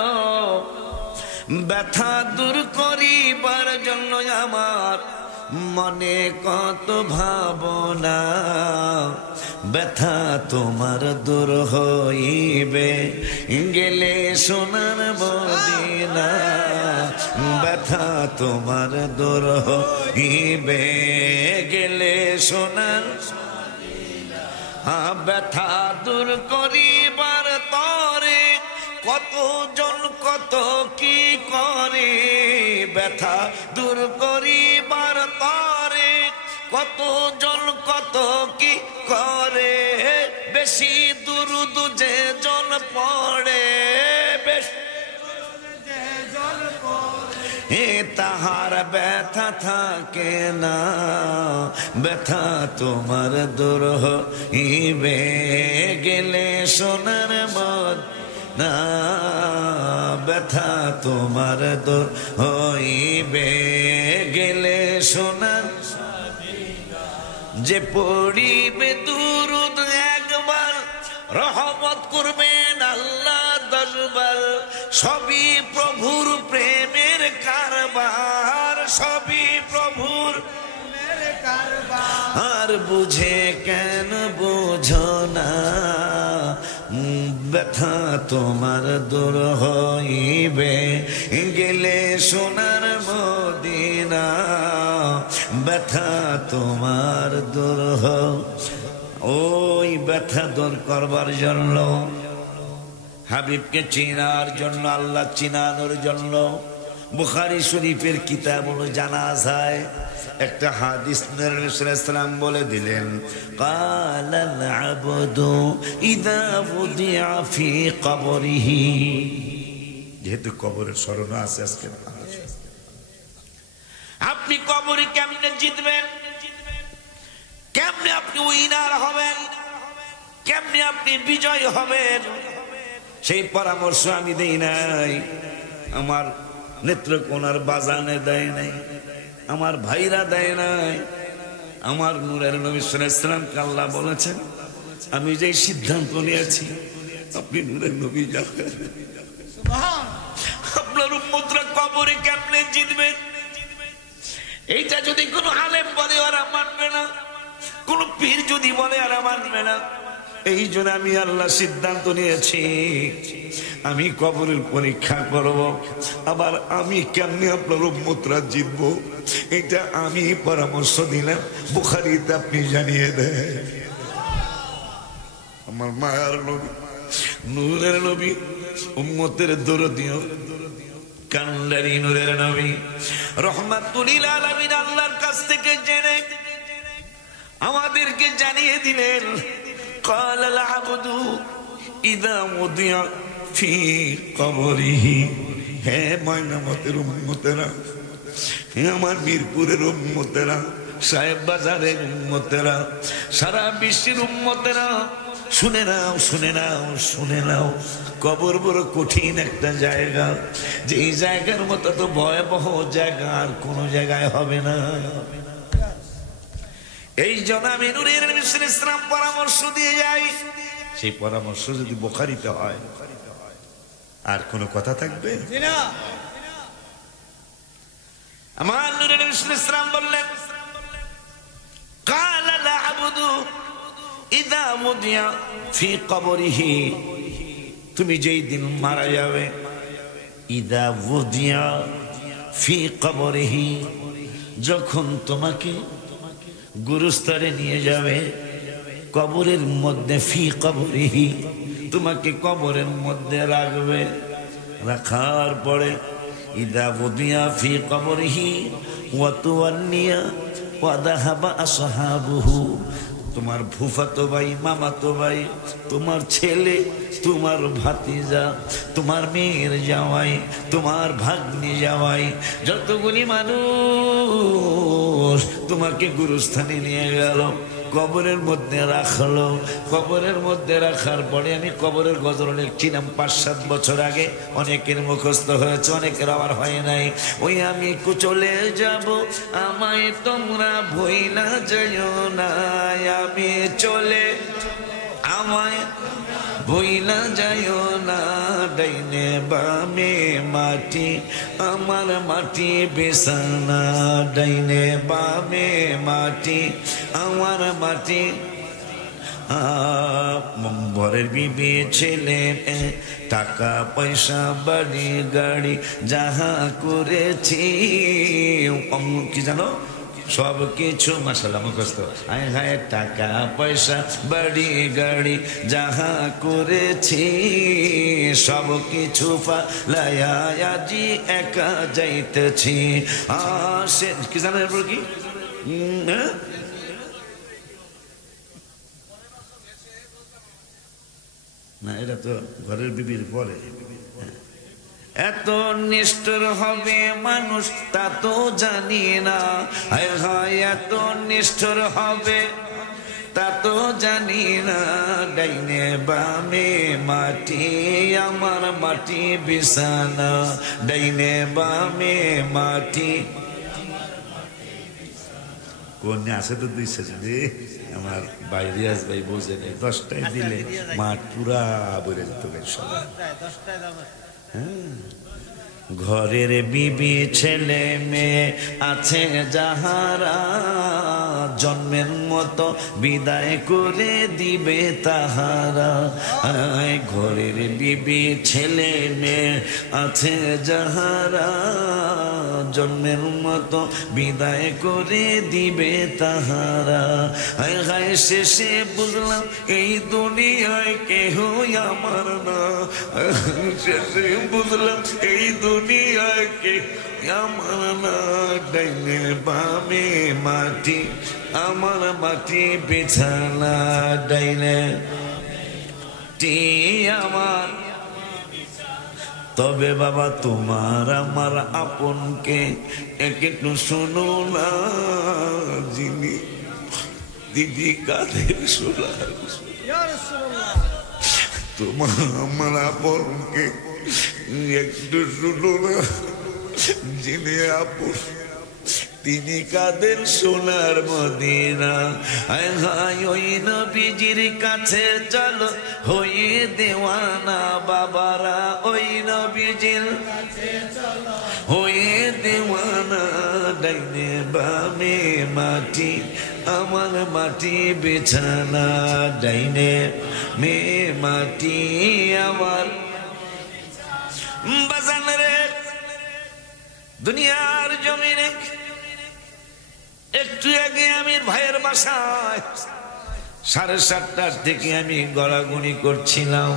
ব্যথা দূর করিবার জন্য আমার মনে কত ভাবনা, ব্যথা তোমার দূর হইবে গেলে সোনার মদিনা, ব্যথা তোমার দূর হইবে গেলে সোনার, ব্যথা দূর করিবার তরে কতজন কত কি করে, ব্যথা দূর করিবার তরে কতজন কত কি করে, বেশি দুরুদ যে জন পড়ে, তাহার ব্যথা থাকে না, ব্যথা তোমার দূর হইবে গেলে সোনার মদিনা, ব্যথা তোমার দূর হইবে গেলে সোনার, যে পড়িবে দুরুদ একবার রহমত করবেন আল্লাহ 10 বার, সবই প্রভুর প্রেমের কারবার, সবই প্রভুর আর বুঝে কেন বুঝো না, ব্যথা তোমার দূর হইবে গেলে সোনার মদিনা, ব্যথা তোমার দূর ওই ব্যথা দূর করবার জন্য, হাবিবকে চিনার জন্য, আল্লাহ চিনানোর জন্য বুখারী শরীফের কিতাবুল জানাজায় একটা হাদিস নবী সাল্লাল্লাহু আলাইহি ওয়াসাল্লাম বলে দিলেন, কালাল আবদু ইযা বুদিআ ফি কবরিহি, যেহেতু কবরের স্মরণ আছে আজকে, আপনি কবরে কেমনে জিতবেন, কেমনে আপনি উইনার হবেন, কেমনে আপনি বিজয় হবেন, সেই পরামর্শ আমি দেই নাই, আমার নেত্রকোনার বাজানে দেয় নাই, আমার ভাইরা দেয় নাই, আমার নূরের নবী সাল্লাল্লাহু আলাইহি ওয়াসাল্লামকে আল্লাহ বলেছেন, আমি যে সিদ্ধান্ত নিয়েছি আপনি নূরের নবী যাবেন, আপনার উম্মতরা কবরে কেমনে জিতবে, এইটা যদি কোনো আলেম বলে আর মানবে না, কোন পীর যদি বলে আর মানবে না। এই জন্য আমি আল্লাহ সিদ্ধান্ত নিয়েছি আমি কবরের পরীক্ষা করব, আবার আমি কেমনে আপনার উম্মতরা জিতবো এটা আমি পরামর্শ দিলাম, বুখারীতে আপনি জানিয়ে দেন। আমার মায়ার নবী, নূরের নবী, উম্মতের দরদিও কান্দারি নূরের নবী রহমাতুল আলামিন আল্লাহর কাছ থেকে জেনে আমাদেরকে জানিয়ে দিলেন, কালাল আবদু ইযা উদিয়া ফি কবরিহি, হে ময়নামতের উম্মতেরা, আমার মিরপুরের উম্মতেরা, সাহেব বাজারের উম্মতেরা, সারা বিশ্বের উম্মতেরা, শুনে নাও, শুনে নাও, শুনে নাও। কবর বড় কঠিন একটা জায়গা, যে এই জায়গার মতো তো ভয়াবহ জায়গা আর কোন জায়গায় হবে না। এই জনাবে নূরের নবী সাল্লাল্লাহু আলাইহি ওয়াসাল্লাম পরামর্শ দিয়ে যায়, সেই পরামর্শ যদি বুখারীতে হয় আর কোনো কথা থাকবে না। আমার নূরের নবী সাল্লাল্লাহু আলাইহি ওয়াসাল্লাম বললেন, قال العبد اذا وضع في قبره, তুমি যেই দিন মারা যাবে, ইদা ওদিয়া ফি কবরিহি, যখন তোমাকে গুরুস্থানে নিয়ে যাবে, কবরের মধ্যে, ফি কবরিহি, তোমাকে কবরের মধ্যে রাখবে। রাখার পরে ইদা ওদিয়া ফি কবরিহি ওয়া তুওয়ান্নিয়া ওয়া যাহাবা আসহাবুহু, তোমার ফুফাতো ভাই, মামাতো ভাই, তোমার ছেলে, তোমার ভাতিজা, তোমার মেয়ের জামাই, তোমার ভাগ্নি জামাই, যতগুলি মানুষ তোমাকে গুরুস্থানে নিয়ে গেল, কবরের মধ্যে রাখলো। কবরের মধ্যে রাখার পরে আমি কবরের গজল লিখছিলাম ৫-৭ বছর আগে, অনেকের মুখস্থ হয়েছে, অনেকের আবার হয় নাই। ওই আমি চলে যাব, আমায় তোমরা ভুইলা যাইও না, আমি চলে, আমায় ভুইলা যাইও না, ডাইনে বামে মাটি, আমার মাটি বিছানা, ডাইনে বামে মাটি, আমার মাটি। বরের বিবি, ছেলে, টাকা পয়সা, বাড়ি গাড়ি, যাহা করেছি, কি জানো, সব কিছু মাশাআল্লাহ মুখস্থ। হায় হায়, টাকা পয়সা, বাড়ি গাড়ি, যাহা করেছি, সব কিছু ফালাইয়া আজি একা যাইতেছি। সে কি জানো এরপর কি, না এটা তো ঘরের বিবির পরে। এত নিষ্ঠুর হবে মানুষ তা তো জানি না, হায় হায় এত নিষ্ঠুর হবে তা তো জানি না, ডাইনে বামে মাটি, আমার মাটি বিছানা, ডাইনে বামে মাটি। কোনে আছে তো ২ সেকেন্ডে, আমার ভাই রিয়াজ ভাই বোঝে নেই, 10টায় দিলে মাঠ পুরা ভরে যেত। ঘরের বিবি, ছেলে মেয়ে আছে যাহারা, জন্মের মতো বিদায় করে দিবে তাহারা। ঘরের বিবি, ছেলে মেয়ে আছে যাহারা, জন্মের মতো বিদায় করে দিবে তাহারা। হায় হায়, শেষে বুঝলাম এই দুনিয়ায় কেহ আমার না, শেষে বুঝলাম এই দুনিয়ায় কে আমার না, ডাইনে বামে মাটি, আমার মাটি বিছানা, ডাইনে টি আমার। তবে বাবা তোমার আমার আপনকে একটু শোনো না, যিনি দিদি কাঁধের সোলার, তোমার আমার আপনকে একটু শুনো না, যিনি আপন তিনি কাঁদেন সোনার মদিনা। হায় হায়, ওই নবীজির কাছে চলো হয়ে দেওয়ানা বাবারা, ওই নবীজির হয়ে দেওয়ানা, ডাইনে বামে মাটি, আমার মাটি বিছানা, ডাইনে মে মাটি আমার। বাজান রে, দুনিয়ার জমিনে একটু আগে আমি ভাইয়ের বাসায় 7:30টার থেকে আমি গড়াগড়ি করছিলাম,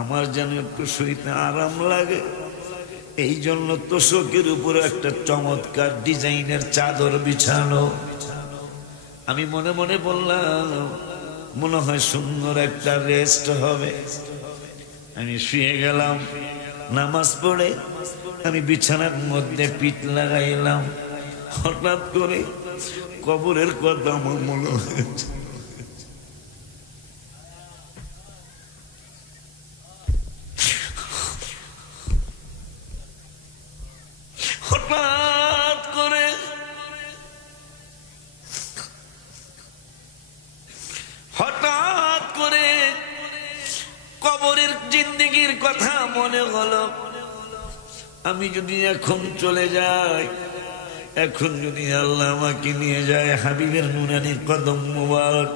আমার যেন একটু শুইতে আরাম লাগে, এই জন্য তোষকের উপরে একটা চমৎকার ডিজাইনের চাদর বিছানো। আমি মনে মনে বললাম মনে হয় সুন্দর একটা রেস্ট হবে। আমি শুয়ে গেলাম, নামাজ পড়ে আমি বিছানার মধ্যে পিঠ লাগাইলাম, হঠাৎ করে কবরের কথা আমার মনে হয়েছে। হঠাৎ করে কবরের জিন্দেগির কথা মনে হলো। আমি যদি এখন চলে যাই, এখন যদি আল্লাহ আমাকে নিয়ে যায় হাবিবের নুরানি কদম মুবারক,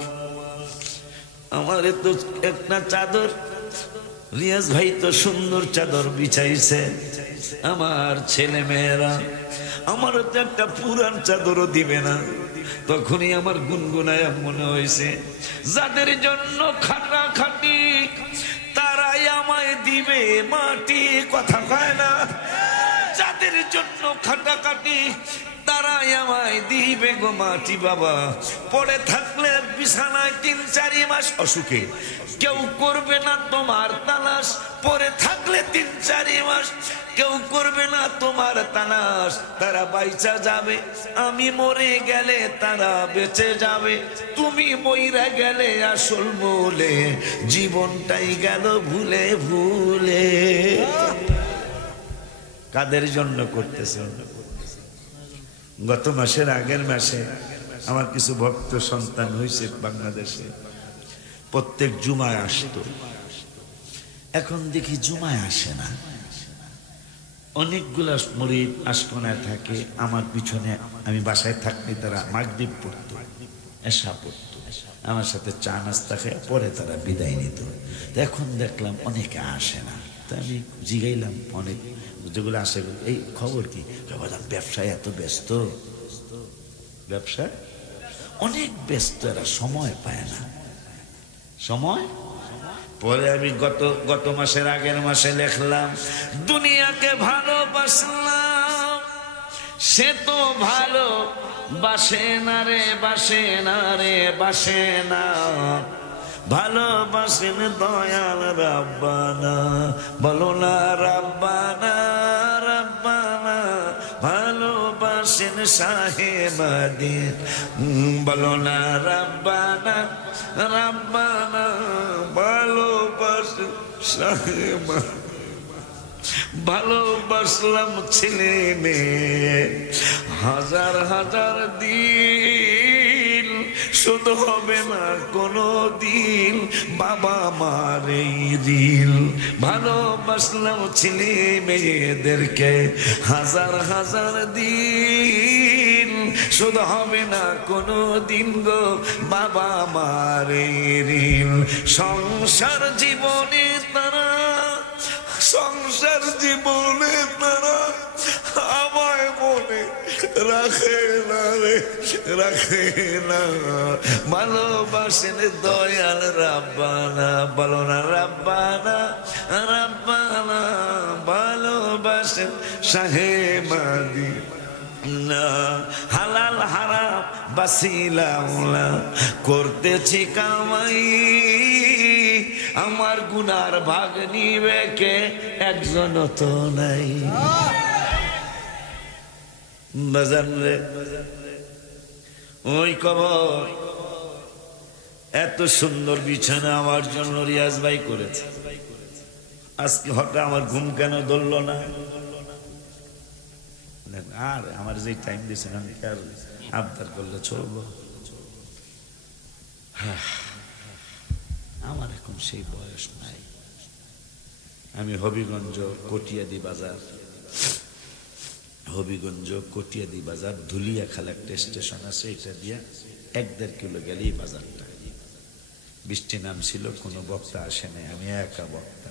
আমারে তো একটা চাদর, রিয়াজ ভাই তো সুন্দর চাদর বিছাইছে, আমার ছেলে মেয়েরা আমারও তো একটা পুরান চাদরও দিবে না। তখনই আমার গুনগুনায় মনে হয়েছে, যাদের জন্য খাটাখাটি তারাই আমায় দিবে মাটি। কথা কয় না? যাদের জন্য খাটাখাটি তারাই আমায় দিবে গো মাটি। বাবা, পড়ে থাকলে বিছানায় ৩-৪ মাস অসুখে কেউ করবে না তোমার তালাশ। পড়ে থাকলে ৩-৪ মাস কেউ করবে না তোমার তালাশ। তারা বাইচা যাবে, আমি মরে গেলে তারা বেঁচে যাবে। তুমি মইরা গেলে আসল মূলে জীবনটাই গেল ভুলে ভুলে। কাদের জন্য করতেছে? গত মাসের আগের মাসে আমার কিছু ভক্ত সন্তান হয়েছে বাংলাদেশে, প্রত্যেক জুমায় আসতো। এখন দেখি জুমায় আসে না। অনেকগুলা মুরিদ আশকোনায় থাকে, আমার পিছনে আমি বাসায় থাকলে তারা মাগরিব পড়তো, এশা পড়তো, আমার সাথে চা নাস্তা খেয়ে পরে তারা বিদায় নিত। এখন দেখলাম অনেকে আসে না। তা আমি জিগাইলাম অনেক যেগুলো আসে, এই খবর কি? ব্যবসায় এত ব্যস্ত, ব্যবসা অনেক ব্যস্ত, এরা সময় পায় না, সময়। পরে আমি গত মাসের আগের মাসে লিখলাম, দুনিয়াকে ভালোবাসলাম, সে তো ভালো বাসে না রে, বাসে না রে, বাসে না। ভালোবাসেন দয়াল রাব্বানা, বলো না রাব্বানা রাব্বানা। ভালোবাসেন শাহে মদিনা, বলো না রাব্বানা রাব্বানা। ভালোবাসেন শাহে মদিনা। ভালোবাসলাম ছেলে মেয়ে, হাজার হাজার দিন, শুধু হবে না কোনো দিন বাবা মার এই দিল। ভালোবাসলাম ছেলে মেয়েদেরকে হাজার হাজার দিন, শুধু হবে না কোনো দিন গো বাবা মার এই ঋণ। সংসার জীবনে তারা, সংসার জীবনে তারা আমায় মনে রাখে না রে, রাখে না। ভালোবাসেন দয়াল রাব্বানা, বলো না রাব্বানা রাব্বানা। ভালোবাসেন শাহে মদিনা। হালাল হারাম বাসিলা করতেছি কামাই, আমার গুনার ভাগ নিবে কে? একজন তো নাই। বাজান রে, ওই কবর এত সুন্দর বিছানা আমার জন্য রিয়াজ ভাই করেছে। আজকে হঠাৎ আমার ঘুম কেন ধরল না? আর আমার যে টাইম দিয়েছেন আমি আর আবদার করলে চলবো? আমার এখন সেই বয়স নাই। আমি হবিগঞ্জ কটিয়াদি বাজার, হবিগঞ্জ কটিয়াদি বাজার ধুলিয়া খালা একটা স্টেশন আছে, এটা দিয়া 1-1.5 কিলো গেলেই বাজারটা। বৃষ্টি নামছিল, কোনো বক্তা আসে নাই, আমি একা বক্তা।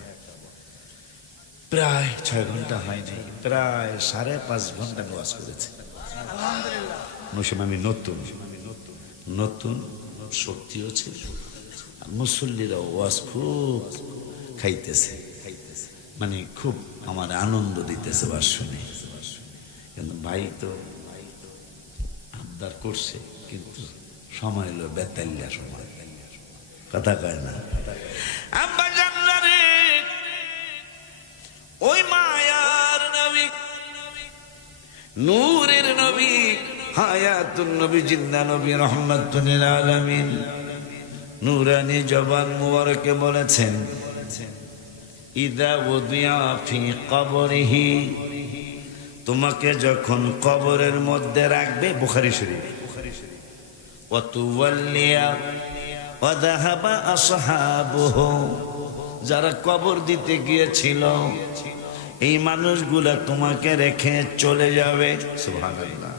প্রায় 6 ঘন্টা হয়নি, প্রায় 5.5 ঘন্টা আমি ওয়াজ করেছি। আমি নতুন শক্তিও ছিল, মুসল্লিরা ওয়াজ খুব খাইতেছে, মানে খুব আমার আনন্দ দিতেছে ওয়াজ শুনে। কিন্তু ভাই তো আবদার করছে, কিন্তু সময় হলো বেতাল্লা সময়, কথা কয় না। আব্বা জানলা রে, ওই মা নূরের নবী, হায়াতুন নবী, জিন্দা নবী, রহমাতুল লিল আলামিন নূরানি জবান মুবারকে বলেছেন, ইদা উদিয়া ফি কবরিহি, তোমাকে যখন কবরের মধ্যে রাখবে, বুখারী শরীফ, ওয়া তুওয়াল্লিয়া ওয়া যাহাবা আসহাবুহু, যারা কবর দিতে গিয়েছিল এই মানুষগুলা তোমাকে রেখে চলে যাবে। সুবহানাল্লাহ।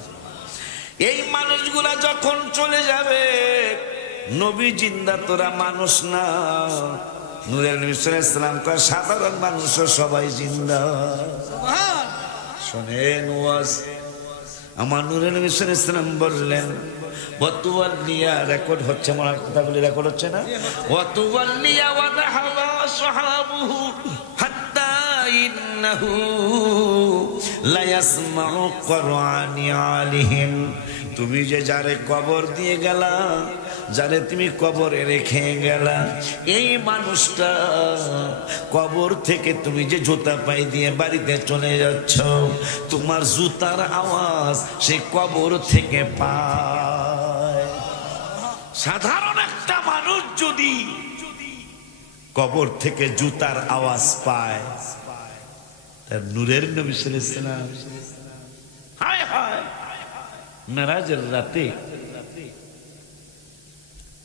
এই মানুষগুলা যখন চলে যাবে, নবী জিন্দা, তোরা মানুষ না। নূরের নবী সাল্লাল্লাহু আলাইহি ওয়াসাল্লাম কয় সাধারণ মানুষও সবাই জিন্দা। সুবহান। শোনেন ওয়াজ, আমার নূরের নবী সাল্লাল্লাহু আলাইহি ওয়াসাল্লাম বললেন, ওয়াতুওয়াল্লিয়া, রেকর্ড হচ্ছে, আমার কথাগুলি রেকর্ড হচ্ছে না? ওয়াতুওয়াল্লিয়া ওয়া যাহাবা আসহাবুহু হাত্তা ইন্নাহু লা ইয়াসমাউ কুরআনি আলিহিম, তুমি যে যারে কবর দিয়ে গেলা, যারে তুমি কবরে রেখে গেলা, এই মানুষটা কবর থেকে তুমি যে জুতা পাই দিয়ে বাড়িতে চলে যাচ্ছ, তোমার জুতার আওয়াজ সে কবর থেকে পায়। সাধারণ একটা মানুষ যদি কবর থেকে জুতার আওয়াজ পায়, তার নূরের নবী সাল্লাল্লাহু আলাইহি ওয়াসাল্লাম, হায় হায়, মেরাজের রাতে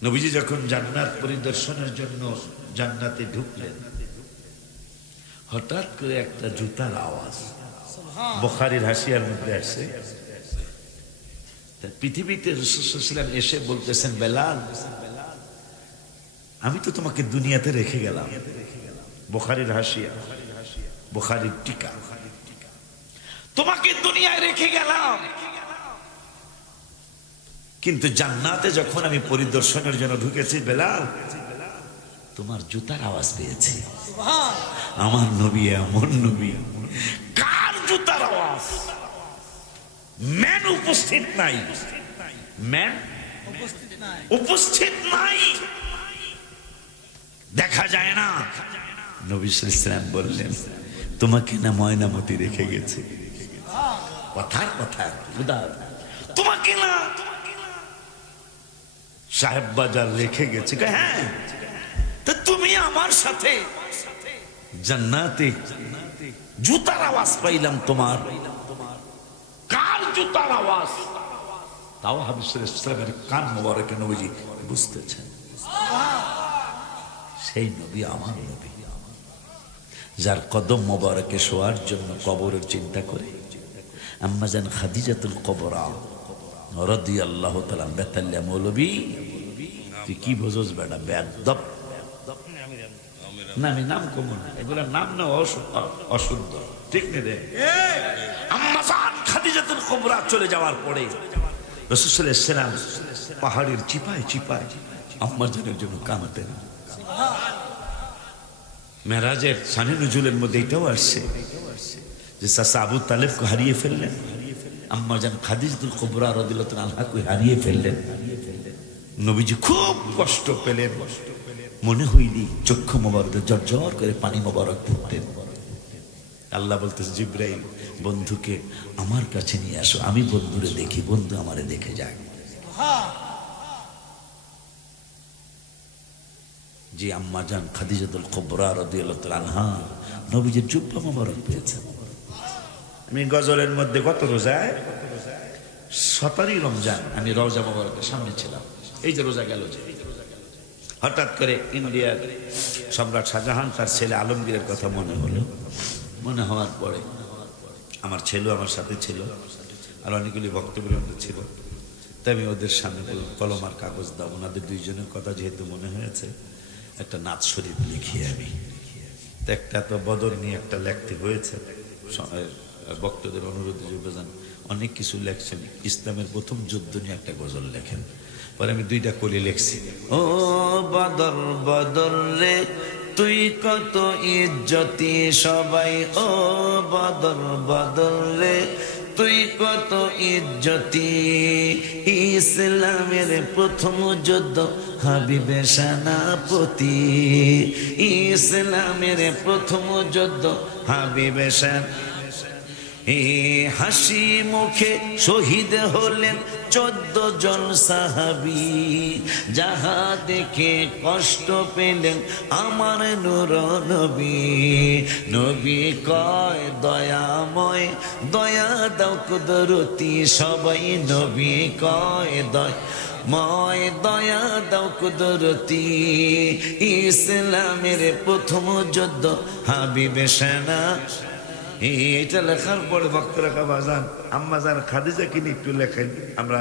নবীজি যখন জান্নাত পরিদর্শনের জন্য জান্নাতে ঢুকলেন, হঠাৎ করে একটা জুতার আওয়াজ বুখারীর হাসিয়ার মধ্যে আসে। পৃথিবীতে রাসূল সাল্লাল্লাহু আলাইহি ওয়াসাল্লাম এসে বলতেছেন, বেলাল, আমি তো তোমাকে দুনিয়াতে রেখে গেলাম। বুখারীর হাসিয়া, বুখারীর টিকা, তোমাকে দুনিয়ায় রেখে গেলাম, কিন্তু জান্নাতে যখন আমি পরিদর্শনের জন্য ঢুকেছি, বেলাল, তোমার জুতার আওয়াজ পেয়েছি। আমার নবী এমন নবী, কার জুতার আওয়াজ? ম্যান উপস্থিত নাই, ম্যান উপস্থিত নাই, দেখা যায় না। নবী সাল্লাল্লাহু আলাইহি ওয়াসাল্লাম বললেন, তোমাকে না ময়নামতি রেখে গেছে। কথার কথা, তোমাকে না সাহেব বাজার রেখে গেছে। হ্যাঁ, তো তুমি আমার সাথে জান্নাতে জুতার আওয়াজ পাইলাম, তোমার কার জুতার আওয়াজ? তাও হাবিব সাল্লাল্লাহু আলাইহি ওয়াসাল্লামের কান মোবারকে নবীজি বুঝতেছেন, সেই নবী আমার নবী, যার কদম মোবারকে শোয়ার জন্য কবরের চিন্তা করে আম্মা জান খাদিজাতুল কুবরা রাদিয়াল্লাহু তাআলা বেতাল্লা, মৌলবী তুই কি বোঝস বেটা, বেয়াদব না, আমি নাম কম না, এগুলোর নাম না অশুদ্ধ, ঠিক নেই রে। আম্মা জান খাদিজাতুল কুবরা চলে যাওয়ার পরে রাসূল সাল্লাল্লাহু আলাইহি ওয়াসাল্লাম পাহাড়ের চিপায় চিপায় আম্মা জানের জন্য কাঁদতেন। মেরাজের শানে নুজুলের মধ্যে এটাও আসছে যে চাচা আবু তালেবকে হারিয়ে ফেললেন, আম্মা জান খাদিজাতুল কুবরা রাদিয়াল্লাহু তাআলা আনহাকে হারিয়ে ফেললেন। নবীজি খুব কষ্ট পেলেন, মনে হইলি চক্ষু মোবারকে ঝরঝর করে পানি মোবারক পড়তেন। আল্লাহ বলতেছে, জিবরাইল, বন্ধুকে আমার কাছে নিয়ে আসো, আমি বন্ধুরে দেখি, বন্ধু আমারে দেখে যাক। যে আম্মা জান খাদিজাতুল কুবরা রাদিয়াল্লাহু তাআলা আনহা নবীজির জুব্বা মোবারক পেয়েছেন। আমি গজলের মধ্যে কত রোজায় 17ই রমজান আমি রওজা মোবারকের সামনে ছিলাম, এই যে রোজা গেল, যে হঠাৎ করে ইন্ডিয়ার সম্রাট শাহজাহান তার ছেলে আলমগীরের কথা মনে হলো। মনে হওয়ার পরে আমার ছেলেও আমার সাথে ছিল, আর অনেকগুলি ভক্তবৃন্দ ছিল। তাই আমি ওদের সামনে কলম আর কাগজ দাও, ওনাদের দুইজনের কথা যেহেতু মনে হয়েছে, একটা নাচ শরীফ লিখি আমি। তো একটা তো বদর নিয়ে একটা লেখতে হয়েছে, ভক্তদের অনুরোধে যোগদান অনেক কিছু লেখছেন, ইসলামের প্রথম যুদ্ধ নিয়ে একটা গজল লেখেন। পরে আমি দুইটা কলি লেখছি, ও বদর বদর রে তুই কত ইজ্জতি সবাই, ও বদর বদর রে তুই কত ইজ্জতি, ইসলামের প্রথম যুদ্ধ হাবিবে সেনাপতি, ইসলামের প্রথম যুদ্ধ হাবিবে সেনাপতি, হাসি মুখে শহীদ হলেন 14 জন সাহাবী, যাহা দেখে কষ্ট পেলেন আমার নূর নবী। নবী কয় দয়াময় দয়া দাও কুদরতি, সবাই নবী কয় দয়াময় দয়া দাও কুদরতি। ইসলামের প্রথম যুদ্ধ হাবিবে সেনা। এটা লেখার পরে ভক্তরা বাজান আম্মাজান খাদিজাকে নিয়ে একটু লেখেন, আমরা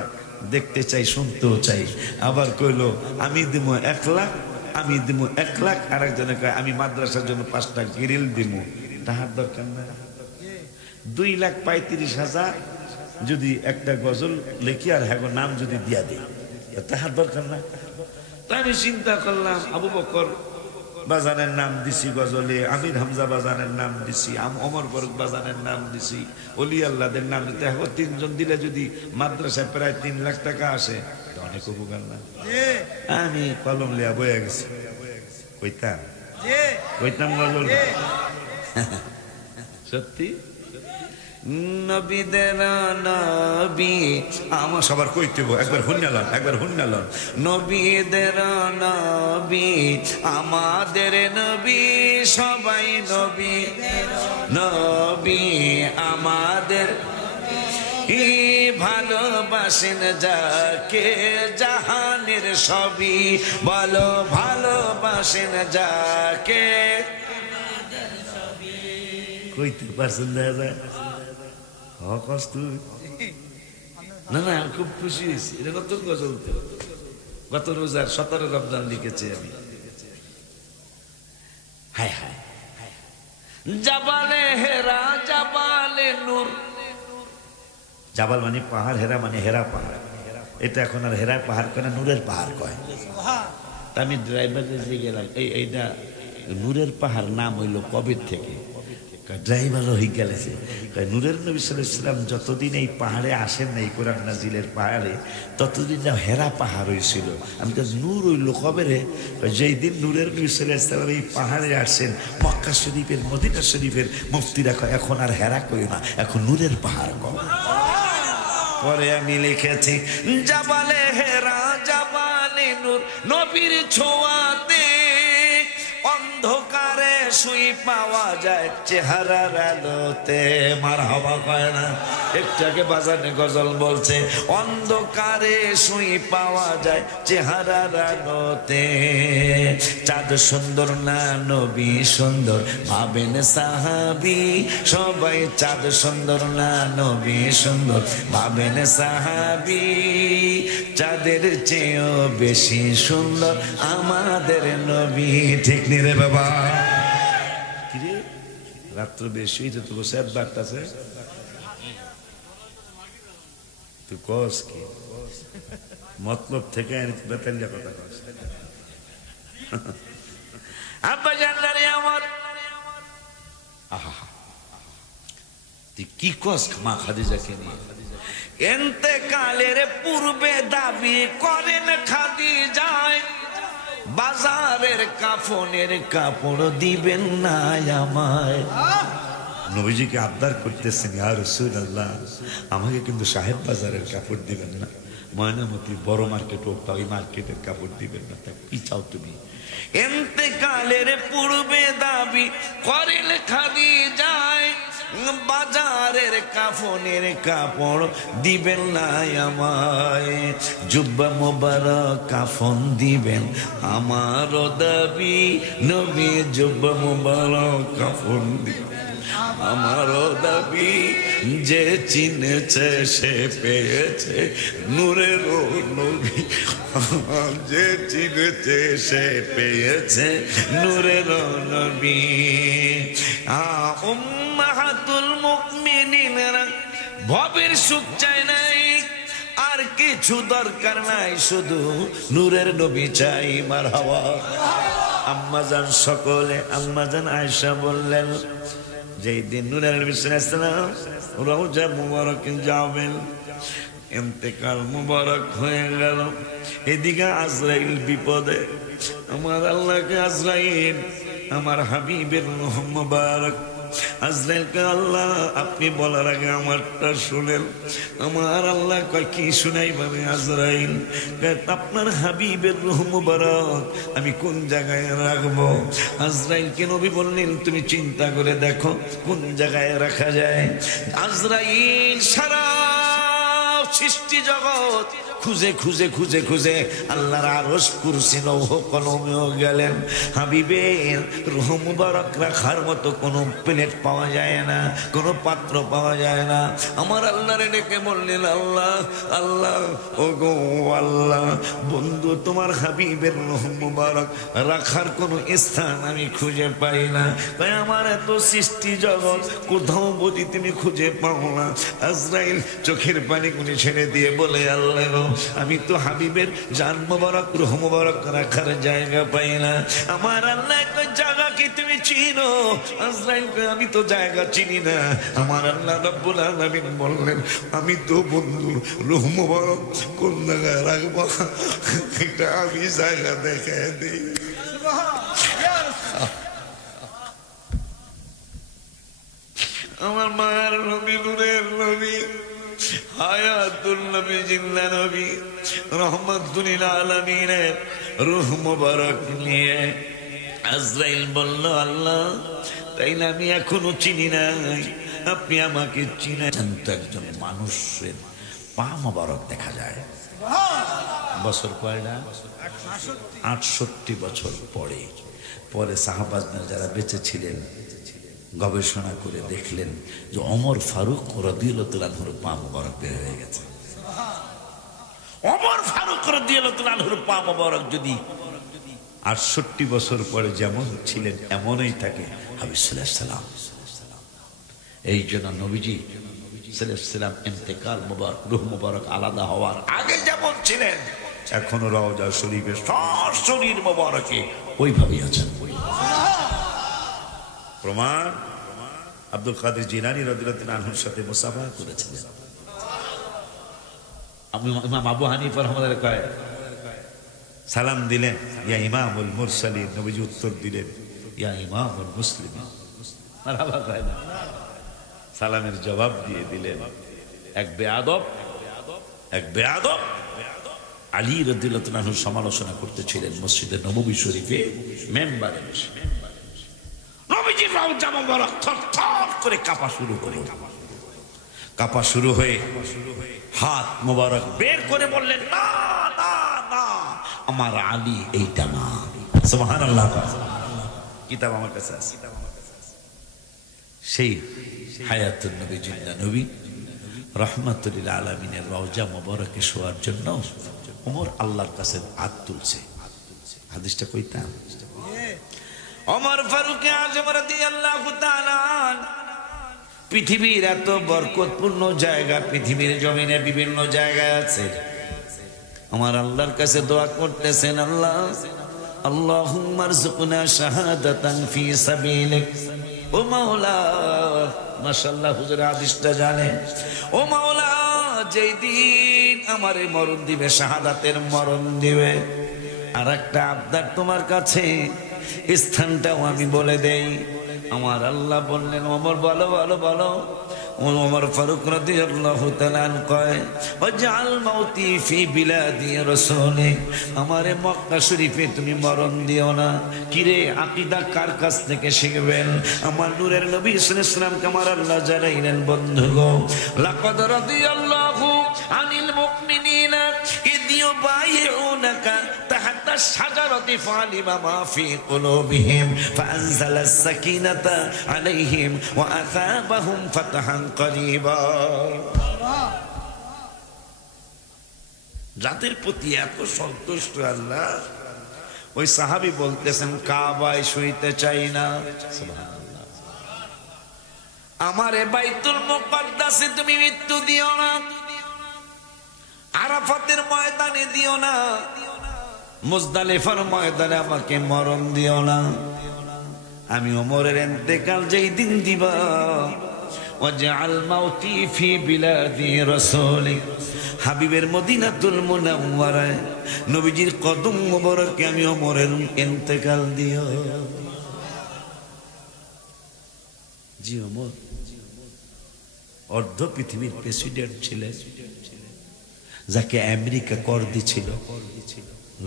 দেখতে চাই, শুনতেও চাই। আবার কইলো আমি দিব 1 লাখ, আমি দিব 1 লাখ। আরেকজনে কয় আমি মাদ্রাসার জন্য 5টা গ্রিল দিব। তাহার দরকার না? 2,35,000 যদি একটা গজল লেখি আর হ্যাঁ নাম যদি দিয়া দিই, তাহার দরকার না? তাই আমি চিন্তা করলাম আবু বকর বাজানের নাম দিছি গজলে, আমির হামজা বাজানের নাম দিছি, ওমর ফারুক বাজানের নাম দিছি, অলি আল্লাহদের নাম দিতে হবে। 3 জন দিলে যদি মাদ্রাসায় প্রায় 3 লাখ টাকা আসে, অনেক উপকার না? আমি কলম লিয়া বয়ে গেছি, কইতাম গজল সত্যি। নবীদের নবী আমার সবার কইতে একবার হুন্নালন, একবার হুন্নালন। নবীদের নবী আমাদের নবী, সবাই নবী নবী আমাদের। ভালোবাসেন যাকে জাহানের সবই, বলো ভালোবাসেন যাকে। কইতে পারছেন দাদা? কষ্ট না না, খুব খুশি হয়েছি। এটা নতুন গজল তো, গত রোজার 17 রমজান লিখেছি আমি। হায় হায় জাবালে হেরা জাবালে নূর। জাবাল মানে পাহাড়, হেরা মানে হেরা পাহাড়। এটা এখন আর হেরা পাহাড় কয় না, নূরের পাহাড় কয়। তা আমি ড্রাইভারের যে গেলাম, এইটা নূরের পাহাড় নাম হইল কবে থেকে? ড্রাইভারও হয়ে গেলেছে। নূরের নবী সাল্লাল্লাহু আলাইহি ওয়াসাল্লাম যতদিন এই পাহাড়ে আসেন না, এই কোরআন নাজিলের পাহাড়ে, ততদিন না হেরা পাহাড় হয়েছিল। আমি তো নূর হইল কবে রে? যেই দিন নূরের নবী সাল্লাল্লাহু আলাইহি ওয়াসাল্লাম এই পাহাড়ে আসেন, মক্কা শরীফের মদিনা শরীফের মুফতিরা কয় এখন আর হেরা কই না, এখন নূরের পাহাড় কয়। পরে আমি লিখেছি জাবালে হেরা জাবালে নূর, নবীর ছোঁয়াতে অন্ধকারে শুই পাওয়া যায় চেহারার আলোতে। মারহাবা কয় না? একটু আগে বাজারে গজল বলছে অন্ধকারে শুই পাওয়া যায় চেহারার আলোতে। চাঁদ সুন্দর না নবী সুন্দর, ভাবেন সাহাবী সবাই। চাঁদ সুন্দর না নবী সুন্দর, ভাবেন সাহাবী। চাঁদের চেয়েও বেশি সুন্দর আমাদের নবী। ঠিক নি রে বাবা? কিরে রাত্র বেশি তো তোকে স্যার ডাকতেছে, তুই কস কি মতলব থেকে বেতালিয়া কথা কস? আব্বা জানলারে আমার তুই কি কস মা খাদিজাকে নিয়ে? ইন্তেকালের পূর্বে দাবি করেন খাদিজায়, বাজারের কাফনের কাপড় দিবেন না আমায়। নবীজিকে আবদার করতেছেন, ইয়া রাসূলুল্লাহ আমাকে কিন্তু সাহেব বাজারের কাপড় দিবেন না, ময়নামতি বড় মার্কেট হোক, ওই মার্কেটের কাপড় দিবেন না। তা কি চাও তুমি? ইন্তেকালের পূর্বে দাবি করেন খাদিজায়, বাজারের কাফনের কাপড় দিবেন না আমায়। জুব্বা মোবারক কাফন দিবেন আমারও দাবি, নবী জুব্বা মোবারক কাফন দিবেন আমারও দাবি। যে চিনেছে সে পেয়েছে নূরের নবী, যে চিনেছে সে পেয়েছে নূরের নবী। উম্মাহাতুল মুমিনিনরা ভবের সুখ চায় নাই, আর কিছু দরকার নাই, শুধু নূরের নবী চাই। মারহাবা। আম্মাজান সকলে, আম্মাজান আয়েশা বললেন যেই দিন নূরের নবী সাল্লাল্লাহু আলাইহি ওয়াসাল্লাম রওজা মুবারক যাবেন, ইন্তেকাল মুবারক হয়ে গেল। এদিকে আজরাইল বিপদে। আমার আল্লাহকে আজরাইল আমার হাবিবের রূহ মুবারক আজরাইলকে আল্লাহ আপনি বলার আগে আমারটা শুনেন। আমার আল্লাহ কয় কি শুনাইবেন আজরাইল? আপনার হাবিবের রূহ মুবারক আমি কোন জায়গায় রাখবো? আজরাইলকে নবী বললেন তুমি চিন্তা করে দেখো কোন জায়গায় রাখা যায়। আজরাইল সারা সৃষ্টি জগৎ খুঁজে খুঁজে খুঁজে খুঁজে আল্লাহর আরশ কুরসি লৌহ কলমেও গেলেন। হাবিবের রূহ মুবারক রাখার মতো কোনো প্লেট পাওয়া যায় না, কোনো পাত্র পাওয়া যায় না। আমার আল্লাহরে ডেকে বললেন আল্লাহ আল্লাহ ও গো আল্লাহ, বন্ধু তোমার হাবিবের রূহ মুবারক রাখার কোনো স্থান আমি খুঁজে পাই না। তাই আমার এত সৃষ্টি জগৎ কোথাও বুঝি তুমি খুঁজে পাও না। আজরাইল চোখের পানি গুলি ছেড়ে দিয়ে বলে আল্লাহ আমি তো হাবিবের জান মুবারক রূহ মুবারক রাখার জায়গা পাই না। আমার আল্লাহ কই জায়গা কি তুমি চিনো? আজরাইল কই আমি তো জায়গা চিনি না। আমার আল্লাহ রব্বুল আলামিন বললেন আমি তো বন্ধু রূহ মুবারক কোন জায়গায় রাখবো এটা আমি জায়গা দেখে দিই। আমার মায়ের নবী নূরের নবী হায়াতুল নবী জিন্দা নবী রহমাতুল আলামিনের রূহ মুবারক নিয়ে আজরাইল বলল আল্লাহ তাইলে আমি এখনো চিনি নাই, আপনি আমাকে চিনেন। তো একজন মানুষের পা মুবারক দেখা যায়। বছর কয়টা? 68 বছর পরে পরে সাহাবাজরা যারা বেঁচে ছিলেন গবেষণা করে দেখলেন যে ওমর ফারুক রাদিয়াল্লাহু তাআলা আনহুর পা মুবারক বের হয়ে গেছে। ওমর ফারুক রাদিয়াল্লাহু তাআলা আনহুর পা মুবারক যদি 68 বছর পরে যেমন ছিলেন এমনই থাকে হাবিব সাল্লাল্লাহু আলাইহি সাল্লাম। এই জন্য নবীজি সাল্লাল্লাহু আলাইহি সাল্লাম ইন্তেকাল মুবারক রূহ মুবারক আলাদা হওয়ার আগে যেমন ছিলেন এখনো রওজা শরীফে শরীর মুবারকে ওইভাবেই আছেন। প্রমাণ আব্দুল কাদের জিলানী রাদিয়াল্লাহু আনহুর সাথে মুসাফা করেছিলেন। ইমাম আবু হানিফা রাহমাতুল্লাহ কয় সালাম দিলেন ইয়া ইমামুল মুরসালিন, নবীজি উত্তর দিলেন ইয়া ইমামুল মুসলিমিন। মারহাবা কয় না, সালামের জবাব দিয়ে দিলেন। এক বেয়াদব আলী রাদিয়াল্লাহু আনহুর সমালোচনা করতেছিলেন মসজিদে নববী শরীফে মেম্বারে বসে। নবীজির রওজা মুবারক থরথর করে কাঁপা শুরু হয়ে হাত মুবারক বের করে বললেন না না না আমার আলী এইটা না। সুবহানাল্লাহ। কিতাব আমার কাছে আছে। সেই হায়াতুন নবী জিন্দা নবী রাহমাতুল লিল আলামিনের রওজা মুবারকে শোয়ার জন্য ওমর আল্লাহর কাছে হাত তুলছে। হাদিসটা কইতাম ওমর ফারুক আযম রাদিয়াল্লাহু তাআলা পৃথিবীর এত বরকতপূর্ণ জায়গা, পৃথিবীর জমিনে বিভিন্ন জায়গায় আছে। আমার আল্লাহর কাছে দোয়া করতেছেন আল্লাহ আল্লাহুম্মা রযুকনা শাহাদাতান ফি সাবিলিক। ও মাওলা, মাশাআল্লাহ হুজুর হাদিসটা জানেন। ও মাওলা যেই দিন আমারে মরণ দিবে, শাহাদাতের মরণ দিবে, আর একটা আবদার তোমার কাছে, স্থানটাও আমি বলে দেই। আমার আল্লাহ বললেন ওমর বলো বলো বলো। ওমর ফারুক রাদিয়াল্লাহু তাআলা কয় ওয়াজআল মাউতি ফি বিলাদি রাসূলি, আমারে মক্কা শরীফে তুমি মরণ দিও না। কিরে আকীদা কার কাছ থেকে শিখবেন? আমার নূরের নবী সাল্লাল্লাহু আলাইহি ওয়াসাল্লামকে আমার আল্লাহ জানাইলেন বন্ধুগো লাকাদ রাদিয়াল্লাহু আনিল মুমিনিনা ইয ইউবাইউনাকা তাহতা শাজারাতি ফালিমা মা ফি কুলুবিহিম ফাআনজালাস সাকিনাতা আলাইহিম ওয়া আসাবাহুম ফাতহান করিবা। জাতির প্রতি এত সন্তুষ্ট আল্লাহ, ওই সাহাবী বলতেছেন কাবায় শুইতে চাই না। সুবহানাল্লাহ। আমারে বাইতুল মুকদ্দাসে তুমি মৃত্যু দিও না, আরাফাতের ময়দানে দিও না, মুজদালিফার ময়দানে আমাকে মরণ দিও না। আমি ওমরের ইন্তেকাল যেই দিন দিবা ওয়াজআল মাউতি ফি বিলাদি রাসূলি, হাবিবের মদিনাতুল মুনাওয়ারায় নবীজির কদম মোবারকে আমি ওমরের ইন্তেকাল দিও। জি ওমর অর্ধ পৃথিবীর প্রেসিডেন্ট ছিলেন, যাকে আমেরিকা কর দিছিল,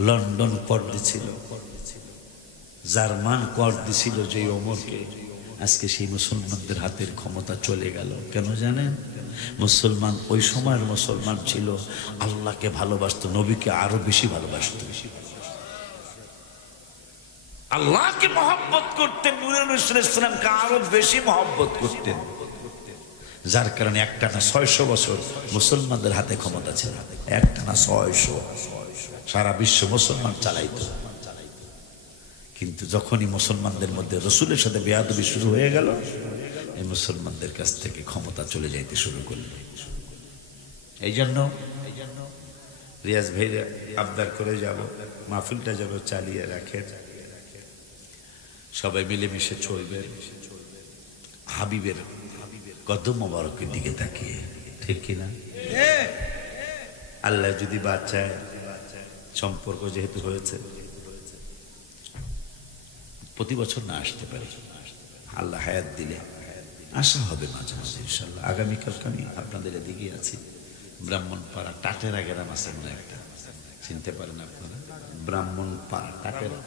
লন্ডন কর দিছিল, জার্মান কর দিছিল, যে ওমরকে আজকে সেই মুসলমানদের হাতের ক্ষমতা চলে গেল। কেন জানেন? মুসলমান ওই সময়ের মুসলমান ছিল আল্লাহকে ভালোবাসতো, নবীকে আরো বেশি ভালোবাসতো, আল্লাহকে মহব্বত করতেন, নূরে রাসূলুল্লাহকে আরো বেশি মহব্বত করতেন, যার কারণে একটানা 600 বছর মুসলমানদের হাতে ক্ষমতা ছিল। একটানা 600 সারা বিশ্ব মুসলমান চালাইতো। কিন্তু যখনই মুসলমানদের মধ্যে রসুলের সাথে বেয়াদবি শুরু হয়ে গেল, এই মুসলমানদের কাছ থেকে ক্ষমতা চলে যাইতে শুরু করল। এই জন্য রিয়াজ ভাই আবদার করে যাব, মাহফিলটা যেন চালিয়ে রাখেন, সবাই মিলেমিশে চলবেন, হাবিবের কদম মোবারকের দিকে তাকিয়ে, ঠিক কিনা? আল্লাহ যদি বাঁচায়, সম্পর্ক যেহেতু হয়েছে, প্রতি বছর না আসতে পারি, আল্লাহ হায়াত দিলে আসা হবে মাঝে মাঝে ইনশাল্লাহ। আগামীকালকে আমি আপনাদের এদিকে আছি, ব্রাহ্মণপাড়া টাটেরা গ্রাম আছে মনে একটা, চিনতে পারেন আপনারা? ব্রাহ্মণপাড়া টাটেরা,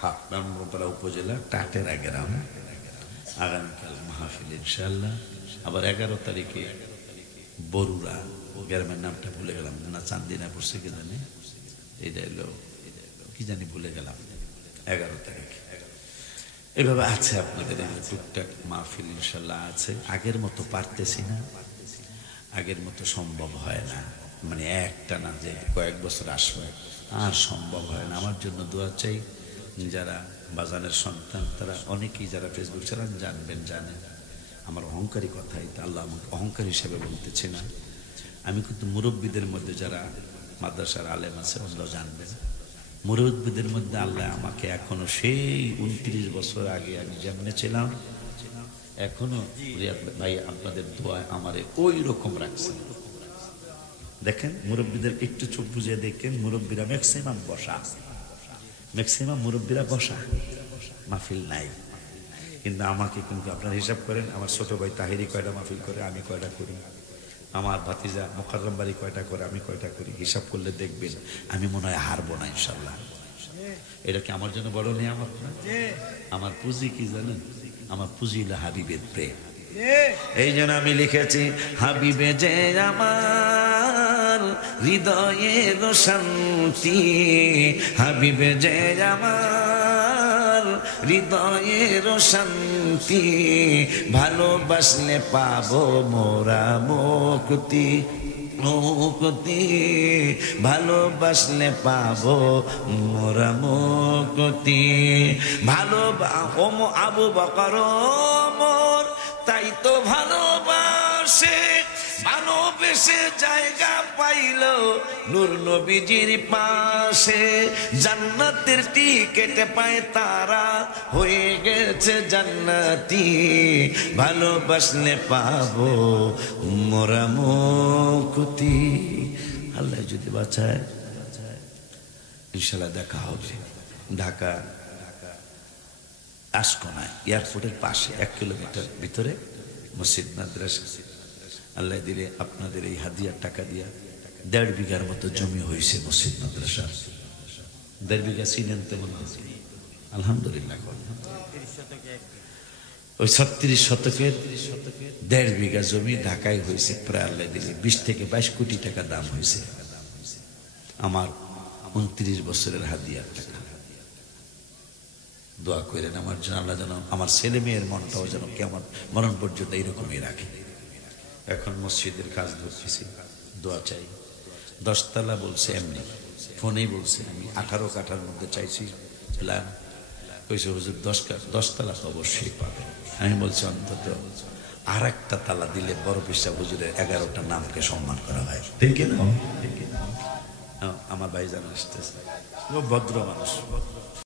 হ্যাঁ ব্রাহ্মণপাড়া উপজেলা টাটেরা গ্রাম। আগামীকাল মাহফিল ইনশাল্লাহ। আবার 11 তারিখে বরুড়া, গ্রামের নামটা ভুলে গেলাম না, চান্দিনা পড়ছে কি জানি, এটা এলো কি জানি ভুলে গেলাম, 11 তারিখ। এভাবে আছে আপনাদের টুকটাক মাহফিল ইনশাল্লাহ আছে। আগের মতো পারতেছি না, আগের মতো সম্ভব হয় না, মানে একটা না যে কয়েক বছর আসবে আর সম্ভব হয় না। আমার জন্য দোয়া চাই, যারা বাজানের সন্তান তারা অনেকেই যারা ফেসবুক চালান জানবেন, জানেন আমার অহংকারী কথাই, তা আল্লাহ আমাকে অহংকার হিসেবে বলতেছে না। আমি কিন্তু মুরব্বীদের মধ্যে যারা মাদ্রাসার আলেম আছে ওগুলো জানবেন, মুরব্বীদের মধ্যে আল্লাহ আমাকে এখনো সেই 29 বছর আগে আমি যেমনে ছিলাম এখনো রিয়াদ ভাই আপনাদের দোয়ায় আমারে ওই রকম রাখছে। দেখেন মুরব্বীদের একটু চোখ বুঝিয়ে দেখেন, মুরব্বীরা ম্যাক্সিমাম বসা, ম্যাক্সিমাম মুরব্বীরা বসা, মাহফিল নাই। কিন্তু আমাকে কিন্তু আপনারা হিসাব করেন, আমার ছোট ভাই তাহিরি কয়টা মাহফিল করে, আমি কয়টা করি, আমার ভাতিজা মোকাররম বাড়ি কয়টা করে, আমি কয়টা করি, হিসাব করলে দেখবেন আমি মনে হয় হারবো না ইনশাল্লাহ। এটা কি আমার জন্য বড় নিয়ামত না? আমার পুঁজি কি জানেন? আমার পুঁজি হলো হাবিবের প্রেম। এই জন্য আমি লিখেছি, হাবিবে যে আমার হৃদয়ের শান্তি, হাবিবে যে আমার হৃদয়ের শান্তি, ভালোবাসলে পাবো মোরা মুক্তি, মুক্তি ভালোবাসলে পাবো মোরা মুক্তি। আবু বকর ওমর তাই তো ভালোবাসে, ভালোবেসে জায়গা পাইল নূর নবীজির পাশে, জান্নাতের টিকেট পায় তারা হয়ে গেছে জান্নাতি, ভালোবাসলে পাবো মোরা মুক্তি। আল্লাহ যদি বাঁচায় ইনশাল্লাহ দেখা হবে। ঢাকা আশকোনায় এয়ারপোর্টের পাশে 1 কিলোমিটার ভিতরে মসজিদ মাদ্রাসা। আল্লাহ দিলে আপনাদের এই হাদিয়ার টাকা দিয়া 1.5 বিঘার মতো জমি হয়েছে মসজিদ মাদ্রাসা। 1.5 বিঘা চিনেন তো মনে হয়? আলহামদুলিল্লাহ। ওই 36 শতকের 1.5 বিঘা জমি ঢাকায় হয়েছে প্রায় আল্লাহ দিলে 20 থেকে 22 কোটি টাকা দাম হয়েছে। আমার 29 বছরের হাদিয়ার টাকা। দোয়া করেন আমার জন্য, আল্লাহ যেন আমার ছেলে মেয়ের মনটাও যেন কেমন মরণ পর্যন্ত এইরকমই রাখে। এখন মসজিদের কাজ ধরতেছি, দোয়া চাই। 10 তলা বলছে, এমনি ফোনেই বলছে, আমি 18 কাঠার মধ্যে চাইছি প্ল্যান। কইছে হুজুর 10 তলা তো অবশ্যই পাবে। আমি বলছি অন্তত আর একটা তালা দিলে বড় পিসা হুজুরের 11টা নামকে সম্মান করা হয়, ঠিক না? আমার ভাইজান আসতেছে, ও ভদ্র মানুষ।